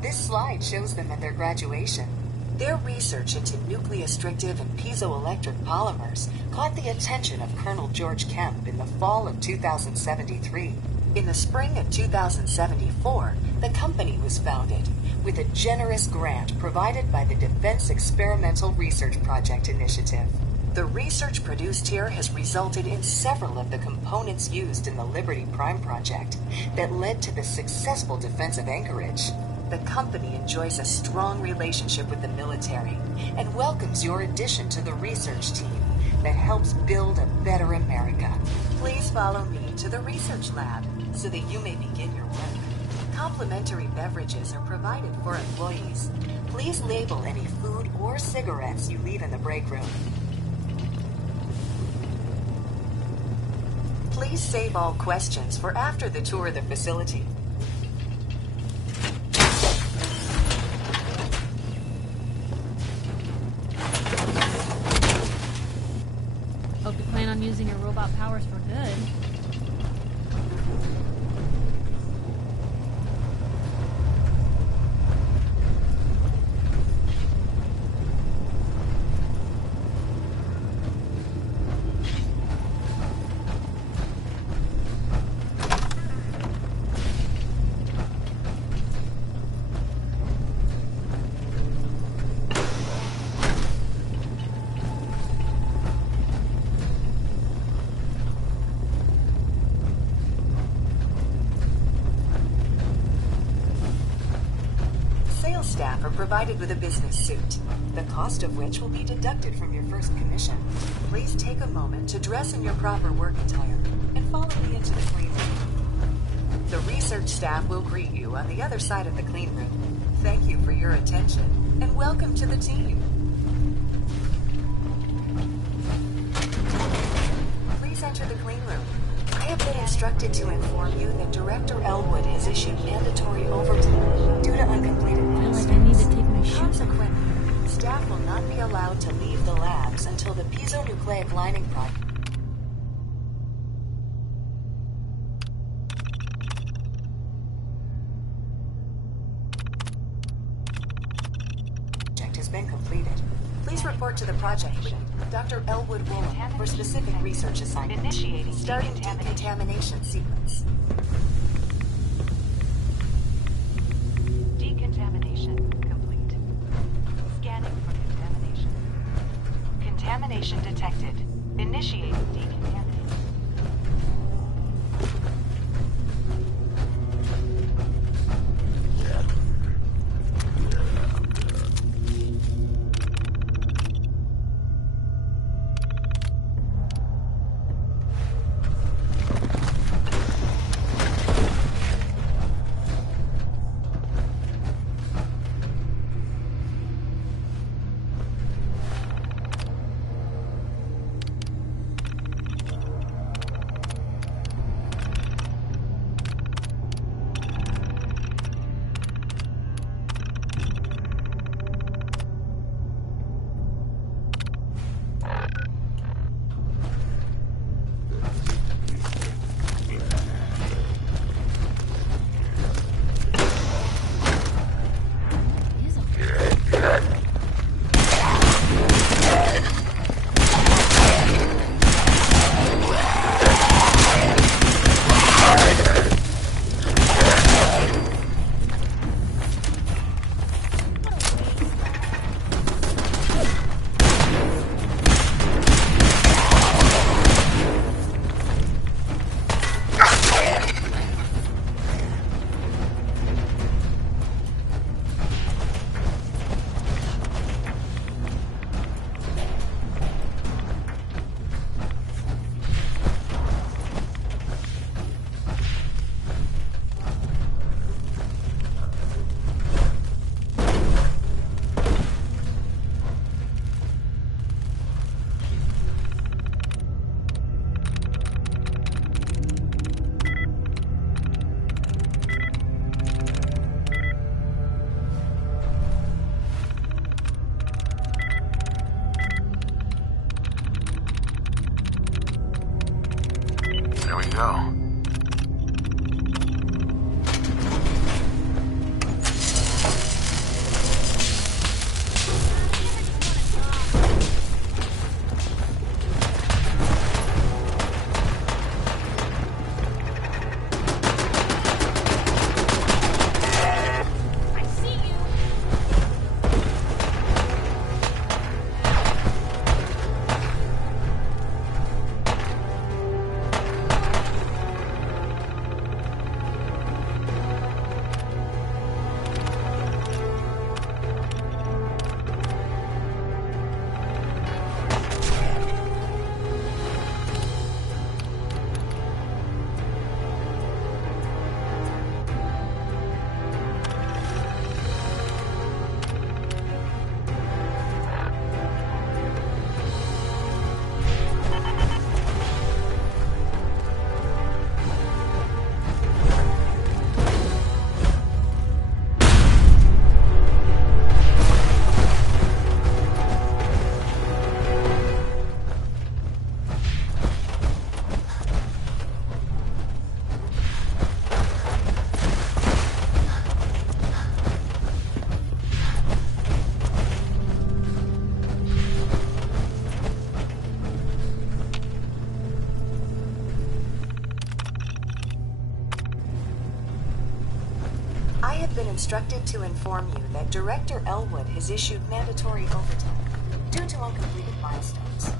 This slide shows them at their graduation. Their research into nucleostrictive and piezoelectric polymers caught the attention of Colonel George Kemp in the fall of 2073. In the spring of 2074, the company was founded with a generous grant provided by the Defense Experimental Research Project Initiative. The research produced here has resulted in several of the components used in the Liberty Prime project that led to the successful defense of Anchorage. The company enjoys a strong relationship with the military and welcomes your addition to the research team that helps build a better America. Please follow me to the research lab so that you may begin your work. Complimentary beverages are provided for employees. Please label any food or cigarettes you leave in the break room. Please save all questions for after the tour of the facility. Hope you plan on using your robot powers for good. Staff are provided with a business suit, the cost of which will be deducted from your first commission. Please take a moment to dress in your proper work attire and follow me into the clean room. The research staff will greet you on the other side of the clean room. Thank you for your attention and welcome to the team. Please enter the clean room. I have been instructed to inform you that Director Elwood has issued mandatory overtime due to uncompleted milestones. I need to take my shoes off. Consequently, staff will not be allowed to leave the labs until the piezonucleic lining project has been completed. Please report to the project lead, Dr. Elwood Woolham, for specific research assignments. Starting decontamination sequence. Decontamination complete. Scanning for contamination. Contamination detected. Initiating decontamination. go. I have been instructed to inform you that Director Elwood has issued mandatory overtime due to uncompleted milestones.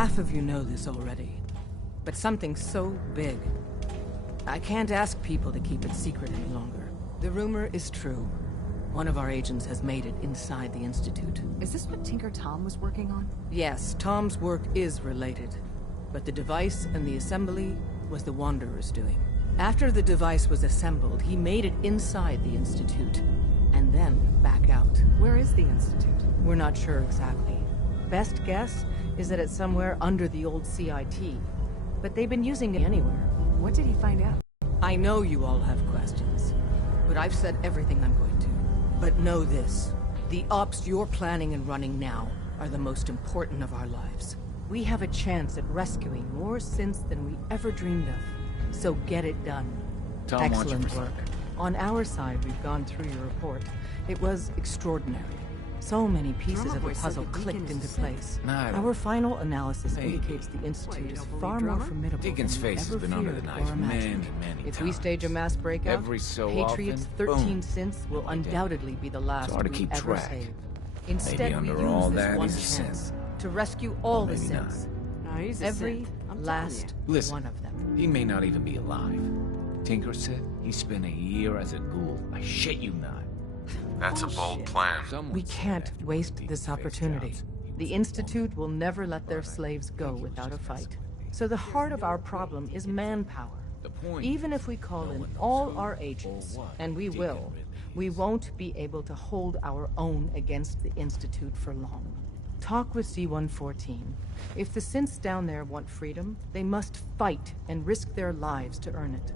Half of you know this already, but something so big, I can't ask people to keep it secret any longer. The rumor is true. One of our agents has made it inside the Institute. Is this what Tinker Tom was working on? Yes, Tom's work is related, but the device and the assembly was the Wanderer's doing. After the device was assembled, he made it inside the Institute, and then back out. Where is the Institute? We're not sure exactly. Best guess is that it's somewhere under the old CIT, but they've been using it anywhere. What did he find out? I know you all have questions, but I've said everything I'm going to. But know this, the ops you're planning and running now are the most important of our lives. We have a chance at rescuing more synths than we ever dreamed of, so get it done. Tom, excellent work. On our side, we've gone through your report. It was extraordinary. So many pieces of the puzzle clicked into place. Our final analysis indicates the Institute is far more formidable Deacon's than we face has ever been under feared the or knife many, imagined. many If times. we stage a mass breakout, Every so Patriot's often, 13 boom. synths will undoubtedly be the last It's hard to we keep ever track. save. Instead, Maybe we under use all this that, one he's a chance synth. to rescue all the Maybe not. synths. No, he's a Every synth. I'm telling last Listen, one of them. he may not even be alive. Tinker said he spent a year as a ghoul. I shit you not. That's a bold plan. We can't waste this opportunity. The Institute will never let their slaves go without a fight. So the heart of our problem is manpower. Even if we call in all our agents, and we will, we won't be able to hold our own against the Institute for long. Talk with C-114. If the synths down there want freedom, they must fight and risk their lives to earn it.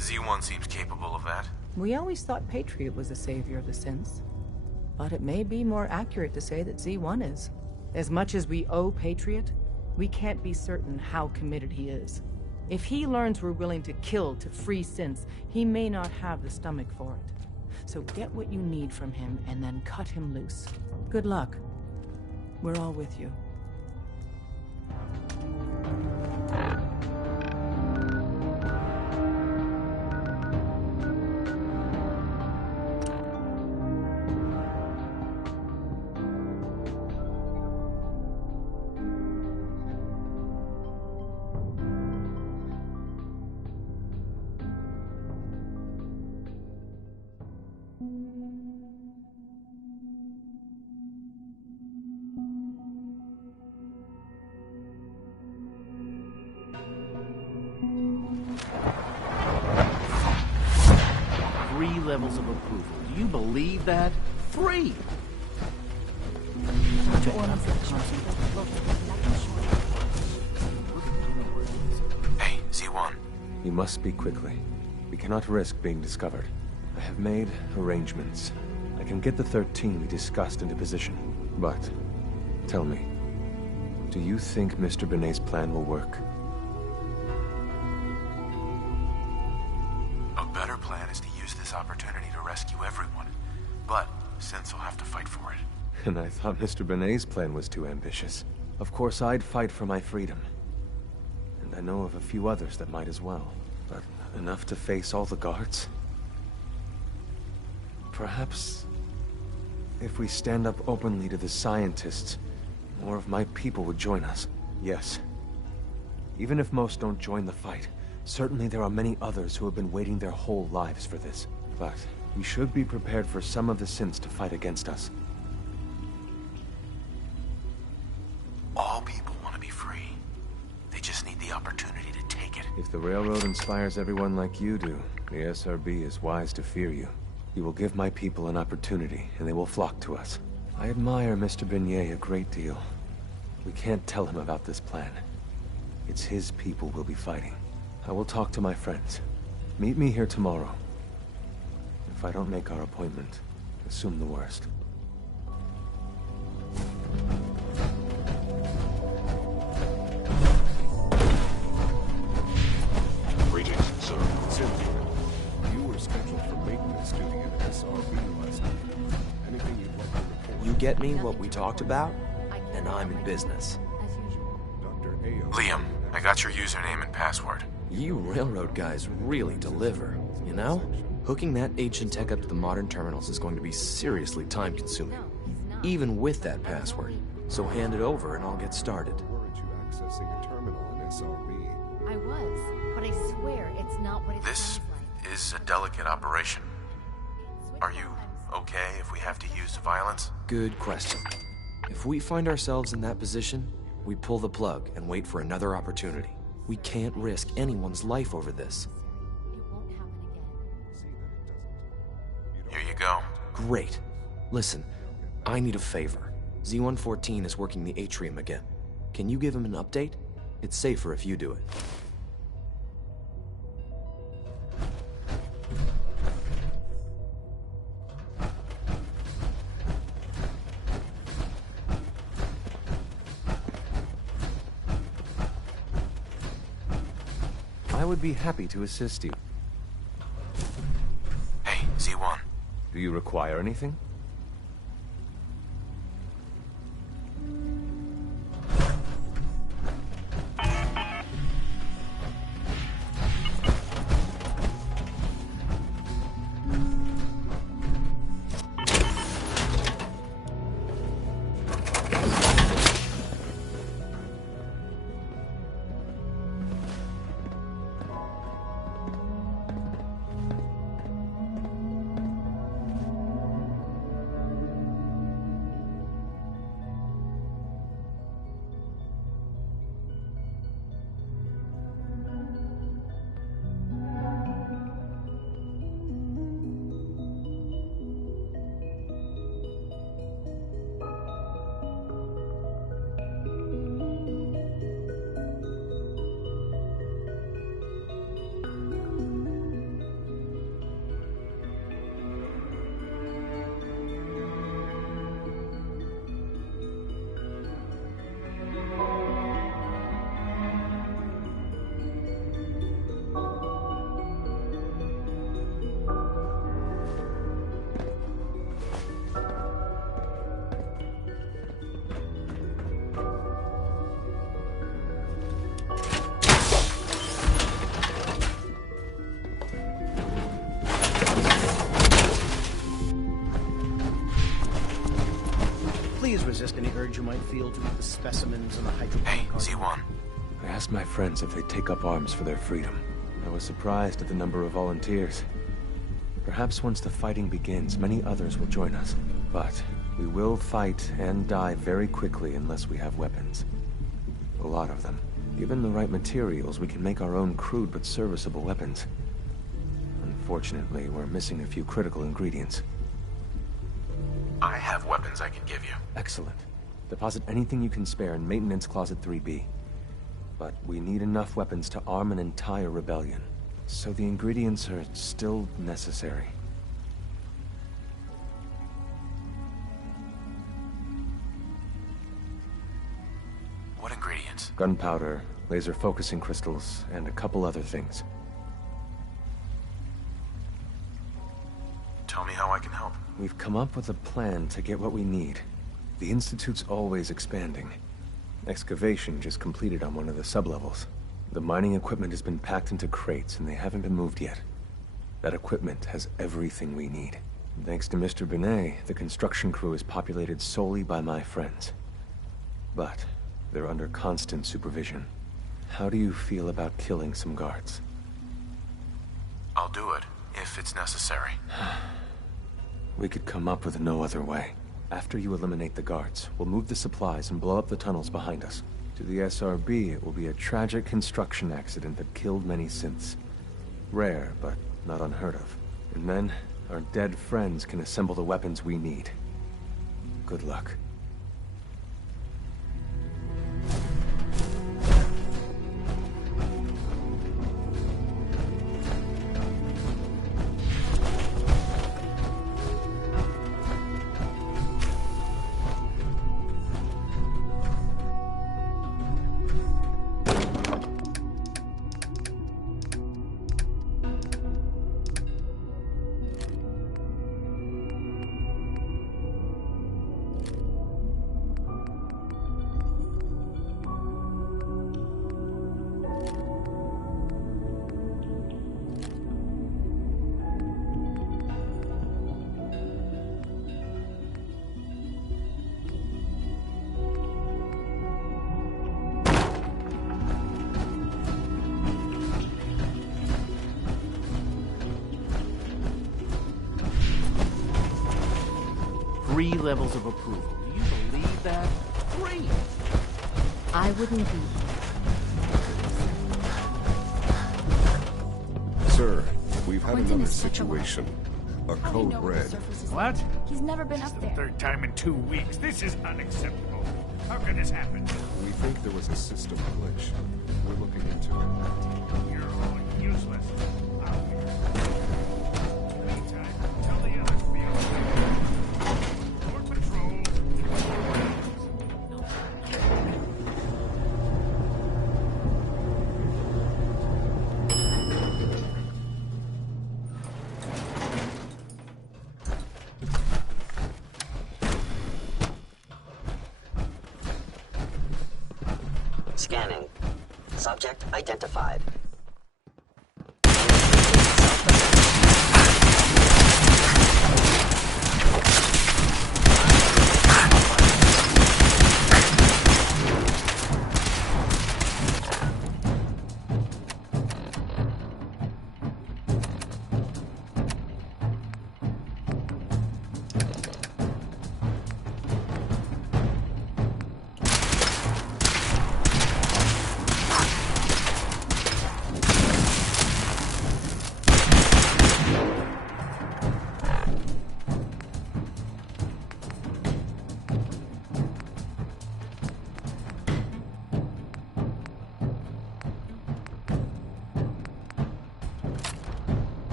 Z1 seems capable of that. We always thought Patriot was the savior of the synths. But it may be more accurate to say that Z1 is. As much as we owe Patriot, we can't be certain how committed he is. If he learns we're willing to kill to free synths, he may not have the stomach for it. So get what you need from him and then cut him loose. Good luck. We're all with you. Levels of approval. Do you believe that? 3! Hey, Z1. You must speak quickly. We cannot risk being discovered. I have made arrangements. I can get the 13 we discussed into position. But, tell me, do you think Mr. Benet's plan will work? A better plan is to use this opportunity to rescue everyone. But synths will have to fight for it. And I thought Mr. Benet's plan was too ambitious. Of course, I'd fight for my freedom. And I know of a few others that might as well. But enough to face all the guards? Perhaps if we stand up openly to the scientists, more of my people would join us. Yes. Even if most don't join the fight, certainly there are many others who have been waiting their whole lives for this. But we should be prepared for some of the synths to fight against us. All people want to be free. They just need the opportunity to take it. If the Railroad inspires everyone like you do, the SRB is wise to fear you. You will give my people an opportunity, and they will flock to us. I admire Mr. Benet a great deal. We can't tell him about this plan. It's his people we'll be fighting. I will talk to my friends. Meet me here tomorrow. If I don't make our appointment, assume the worst. Greetings, sir. Cynthia, you were scheduled for maintenance duty at SRB last night. Anything you'd like to report? You get me what we talked about, and I'm in business. Dr. Ayo. Liam, I got your username and password. You railroad guys really deliver, you know? Hooking that ancient tech up to the modern terminals is going to be seriously time-consuming. even with that password. So hand it over and I'll get started. Weren't you accessing a terminal in SRB? I was, but I swear it's not what it This sounds like. is a delicate operation. Are you okay if we have to use violence? Good question. If we find ourselves in that position, we pull the plug and wait for another opportunity. We can't risk anyone's life over this. Here you go. Great. Listen, I need a favor. Z-114 is working the atrium again. Can you give him an update? It's safer if you do it. I would be happy to assist you. Hey, Z1. Do you require anything? Please resist any urge you might feel to eat the specimens on the hydroponic garden. Z1. I asked my friends if they'd take up arms for their freedom. I was surprised at the number of volunteers. Perhaps once the fighting begins, many others will join us. But we will fight and die very quickly unless we have weapons. A lot of them. Given the right materials, we can make our own crude but serviceable weapons. Unfortunately, we're missing a few critical ingredients. I have weapons I can give you. Excellent. Deposit anything you can spare in Maintenance Closet 3B. But we need enough weapons to arm an entire rebellion. So the ingredients are still necessary. What ingredients? Gunpowder, laser focusing crystals, and a couple other things. Tell me how I can help. We've come up with a plan to get what we need. The Institute's always expanding. Excavation just completed on one of the sublevels. The mining equipment has been packed into crates and they haven't been moved yet. That equipment has everything we need. Thanks to Mr. Binet, the construction crew is populated solely by my friends. But they're under constant supervision. How do you feel about killing some guards? I'll do it, if it's necessary. We could come up with no other way. After you eliminate the guards, we'll move the supplies and blow up the tunnels behind us. To the SRB, it will be a tragic construction accident that killed many synths. Rare, but not unheard of. And then, our dead friends can assemble the weapons we need. Good luck. 3 levels of approval. Do you believe that? 3! I wouldn't be. Sir, we've had Quentin another is such a situation. A How do you code know the red. surface is What? like? He's never been up there. Third time in 2 weeks. This is unacceptable. How can this happen? We think there was a system glitch. We're looking into it. You're all useless. Out here. In the meantime, tell the others to be on the way. More patrols. More rounds. Scanning. Subject identified.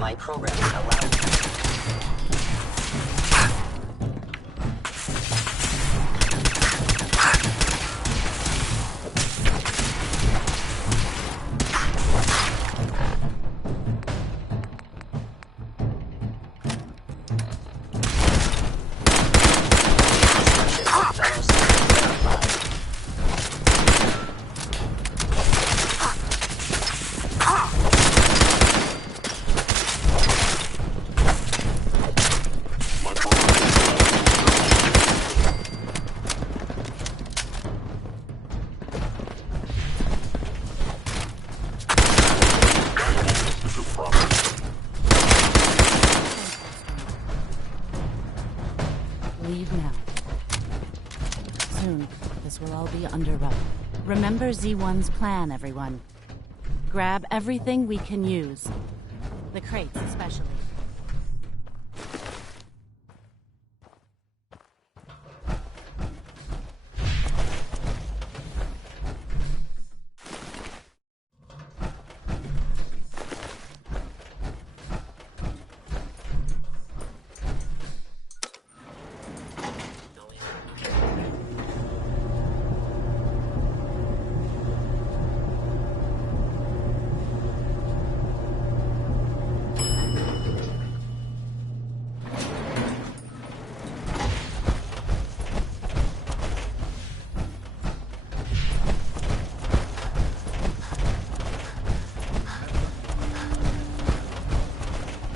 My program allows... Leave now. Soon, this will all be under wraps. Remember Z1's plan, everyone. Grab everything we can use. The crates, especially.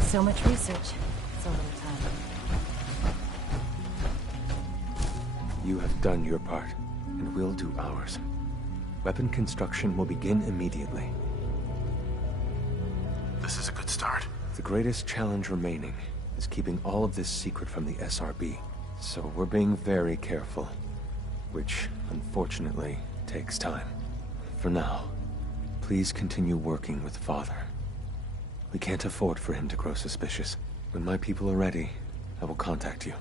So much research, so little time. You have done your part, and we'll do ours. Weapon construction will begin immediately. This is a good start. The greatest challenge remaining is keeping all of this secret from the SRB. So we're being very careful, which, unfortunately, takes time. For now, please continue working with Father. We can't afford for him to grow suspicious. When my people are ready, I will contact you.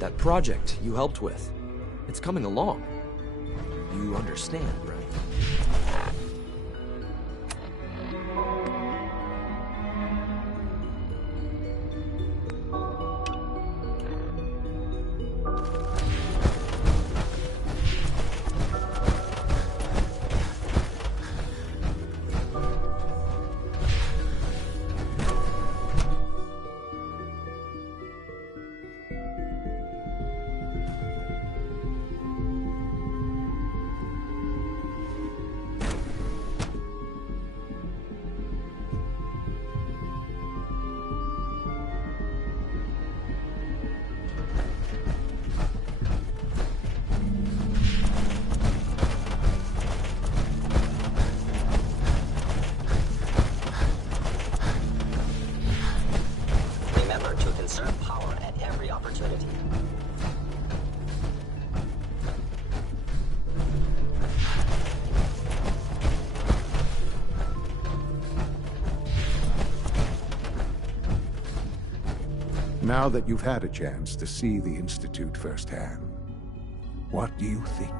That project you helped with, it's coming along. You understand, right? Now that you've had a chance to see the Institute firsthand, what do you think?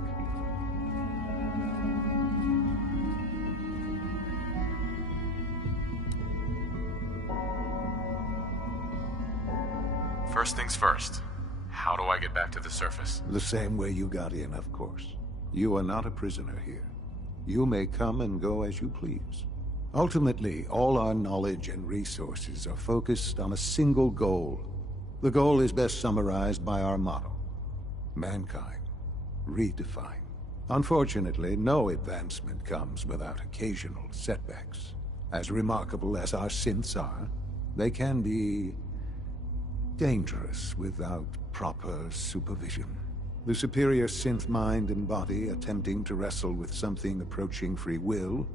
First things first. How do I get back to the surface? The same way you got in, of course. You are not a prisoner here. You may come and go as you please. Ultimately, all our knowledge and resources are focused on a single goal. The goal is best summarized by our motto: mankind, redefined. Unfortunately, no advancement comes without occasional setbacks. As remarkable as our synths are, they can be dangerous without proper supervision. The superior synth mind and body attempting to wrestle with something approaching free will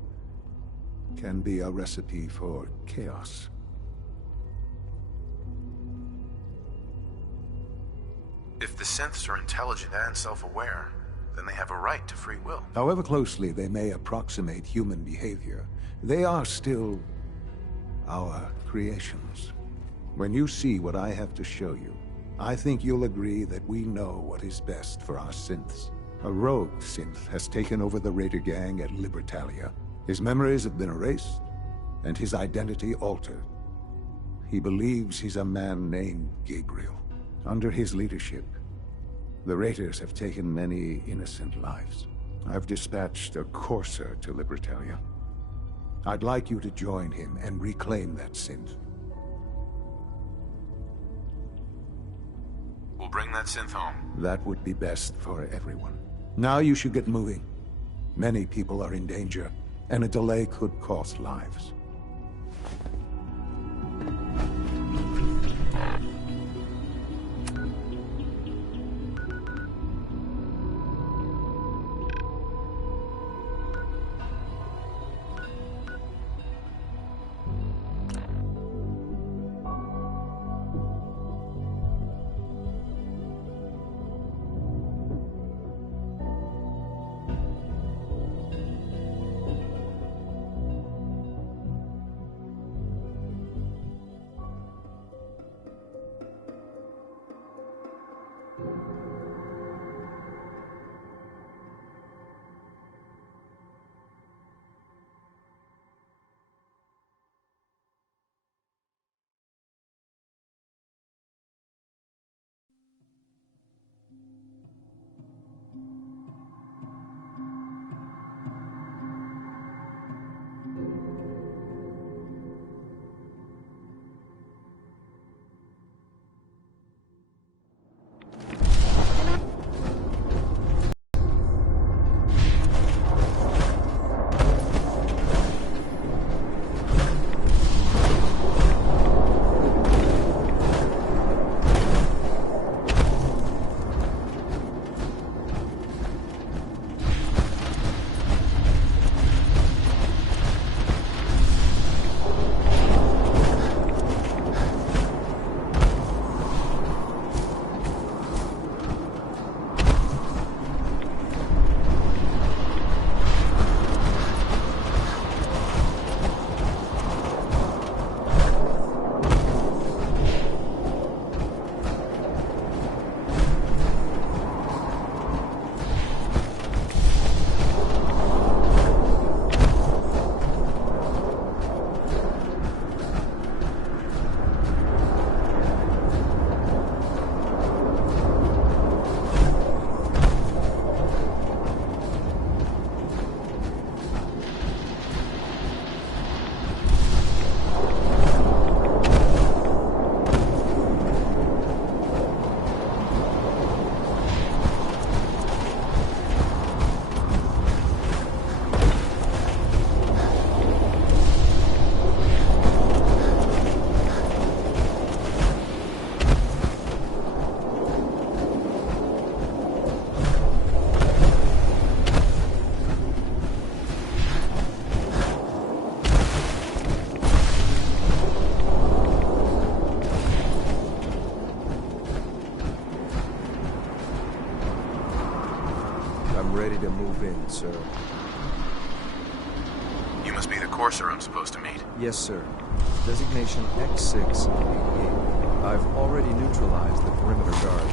can be a recipe for chaos. If the synths are intelligent and self-aware, then they have a right to free will. However closely they may approximate human behavior, they are still our creations. When you see what I have to show you, I think you'll agree that we know what is best for our synths. A rogue synth has taken over the Raider gang at Libertalia. His memories have been erased, and his identity altered. He believes he's a man named Gabriel. Under his leadership, the Raiders have taken many innocent lives. I've dispatched a courser to Libertalia. I'd like you to join him and reclaim that synth. We'll bring that synth home. That would be best for everyone. Now you should get moving. Many people are in danger, and a delay could cost lives. to move in, sir. You must be the courser I'm supposed to meet. Yes, sir. Designation X688. I've already neutralized the perimeter guard.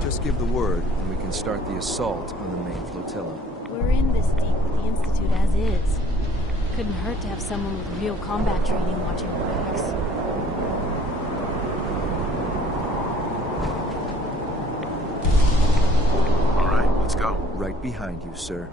Just give the word, and we can start the assault on the main flotilla. We're in this deep with the Institute as is. Couldn't hurt to have someone with real combat training watching our backs. All right, let's go. Right behind you, sir.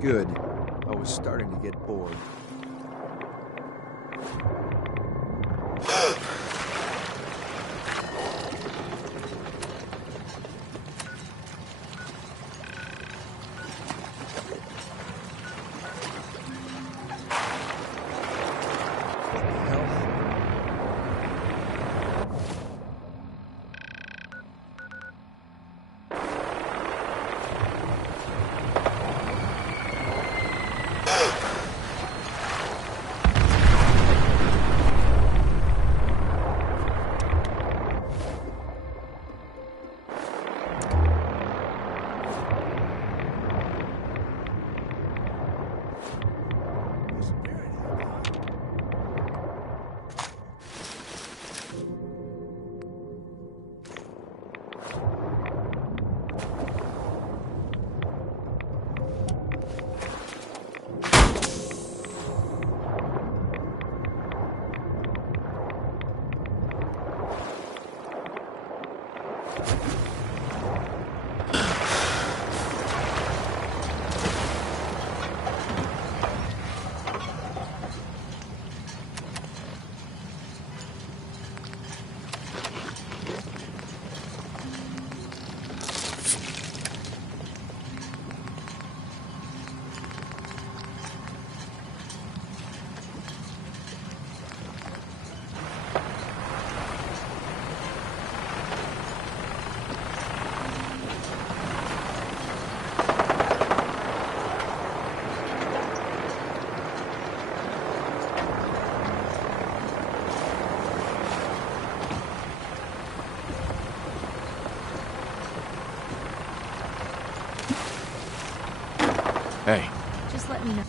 Good. I was starting to get bored. Hey. Just let me know.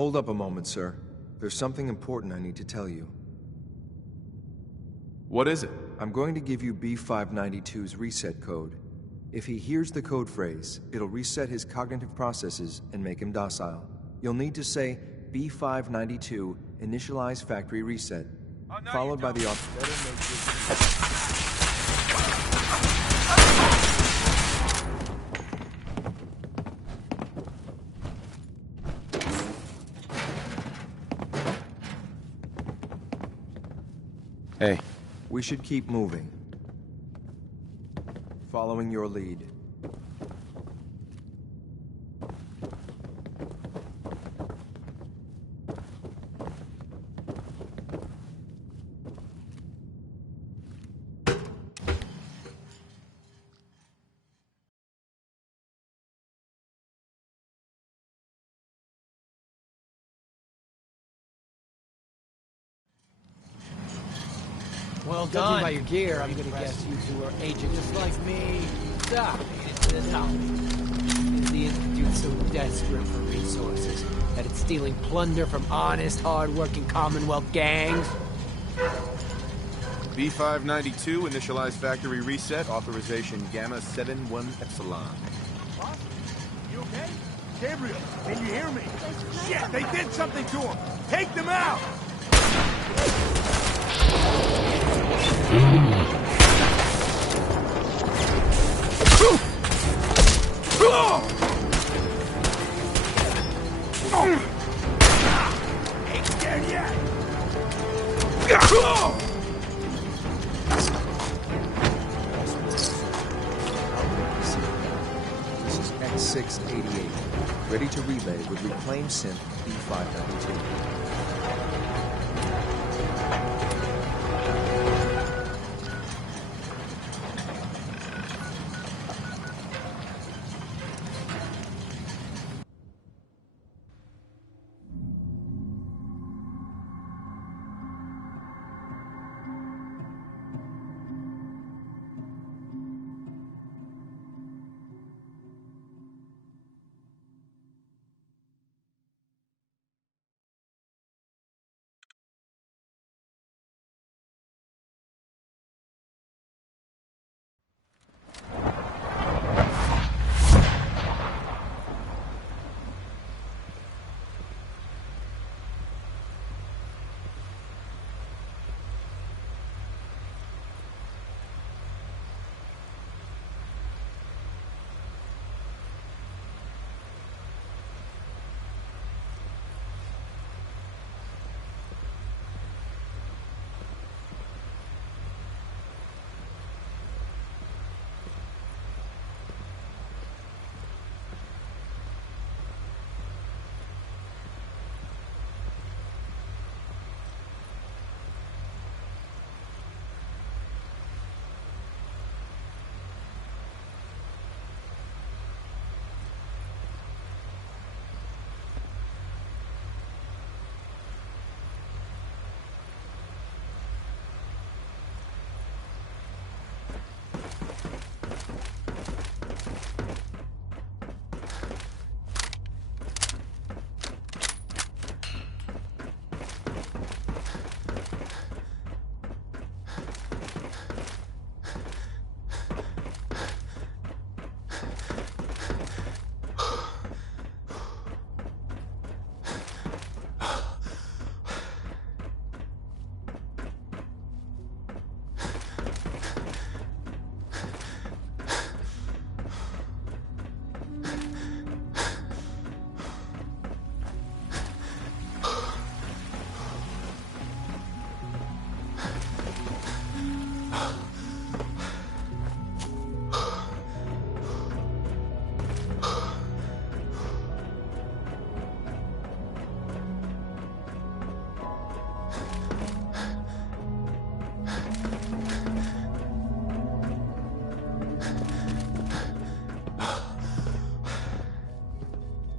Hold up a moment, sir. There's something important I need to tell you. What is it? I'm going to give you B-592's reset code. If he hears the code phrase, it'll reset his cognitive processes and make him docile. You'll need to say B592, initialize factory reset, followed by the Hey. We should keep moving. Following your lead. Well done. Judging by your gear, I'm gonna guess you two are agents just like me. Stop. Made it to the top. Is the Institute so desperate for resources that it's stealing plunder from honest, hard-working Commonwealth gangs? B592, initialize factory reset, authorization Gamma 71 Epsilon. Boss, you okay? Gabriel, can you hear me? Shit, they did something to him! Take them out! Ain't dead yet! This is X688, ready to relay with reclaimed synth B592.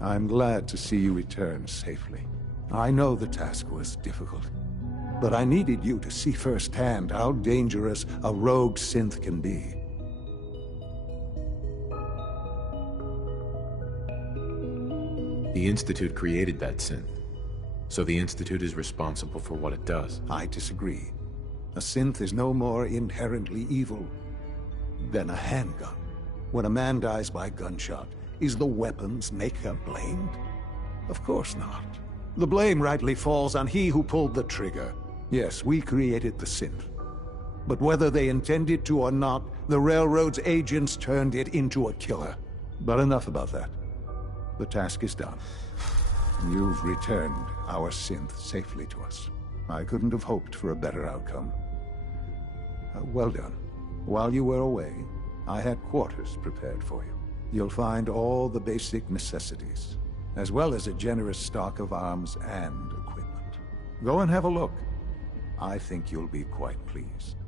I'm glad to see you return safely. I know the task was difficult, but I needed you to see firsthand how dangerous a rogue synth can be. The Institute created that synth, so the Institute is responsible for what it does. I disagree. A synth is no more inherently evil than a handgun. When a man dies by gunshot, is the weapon's maker blamed? Of course not. The blame rightly falls on he who pulled the trigger. Yes, we created the synth. But whether they intended to or not, the Railroad's agents turned it into a killer. But enough about that. The task is done. You've returned our synth safely to us. I couldn't have hoped for a better outcome. Well done. While you were away, I had quarters prepared for you. You'll find all the basic necessities, as well as a generous stock of arms and equipment. Go and have a look. I think you'll be quite pleased.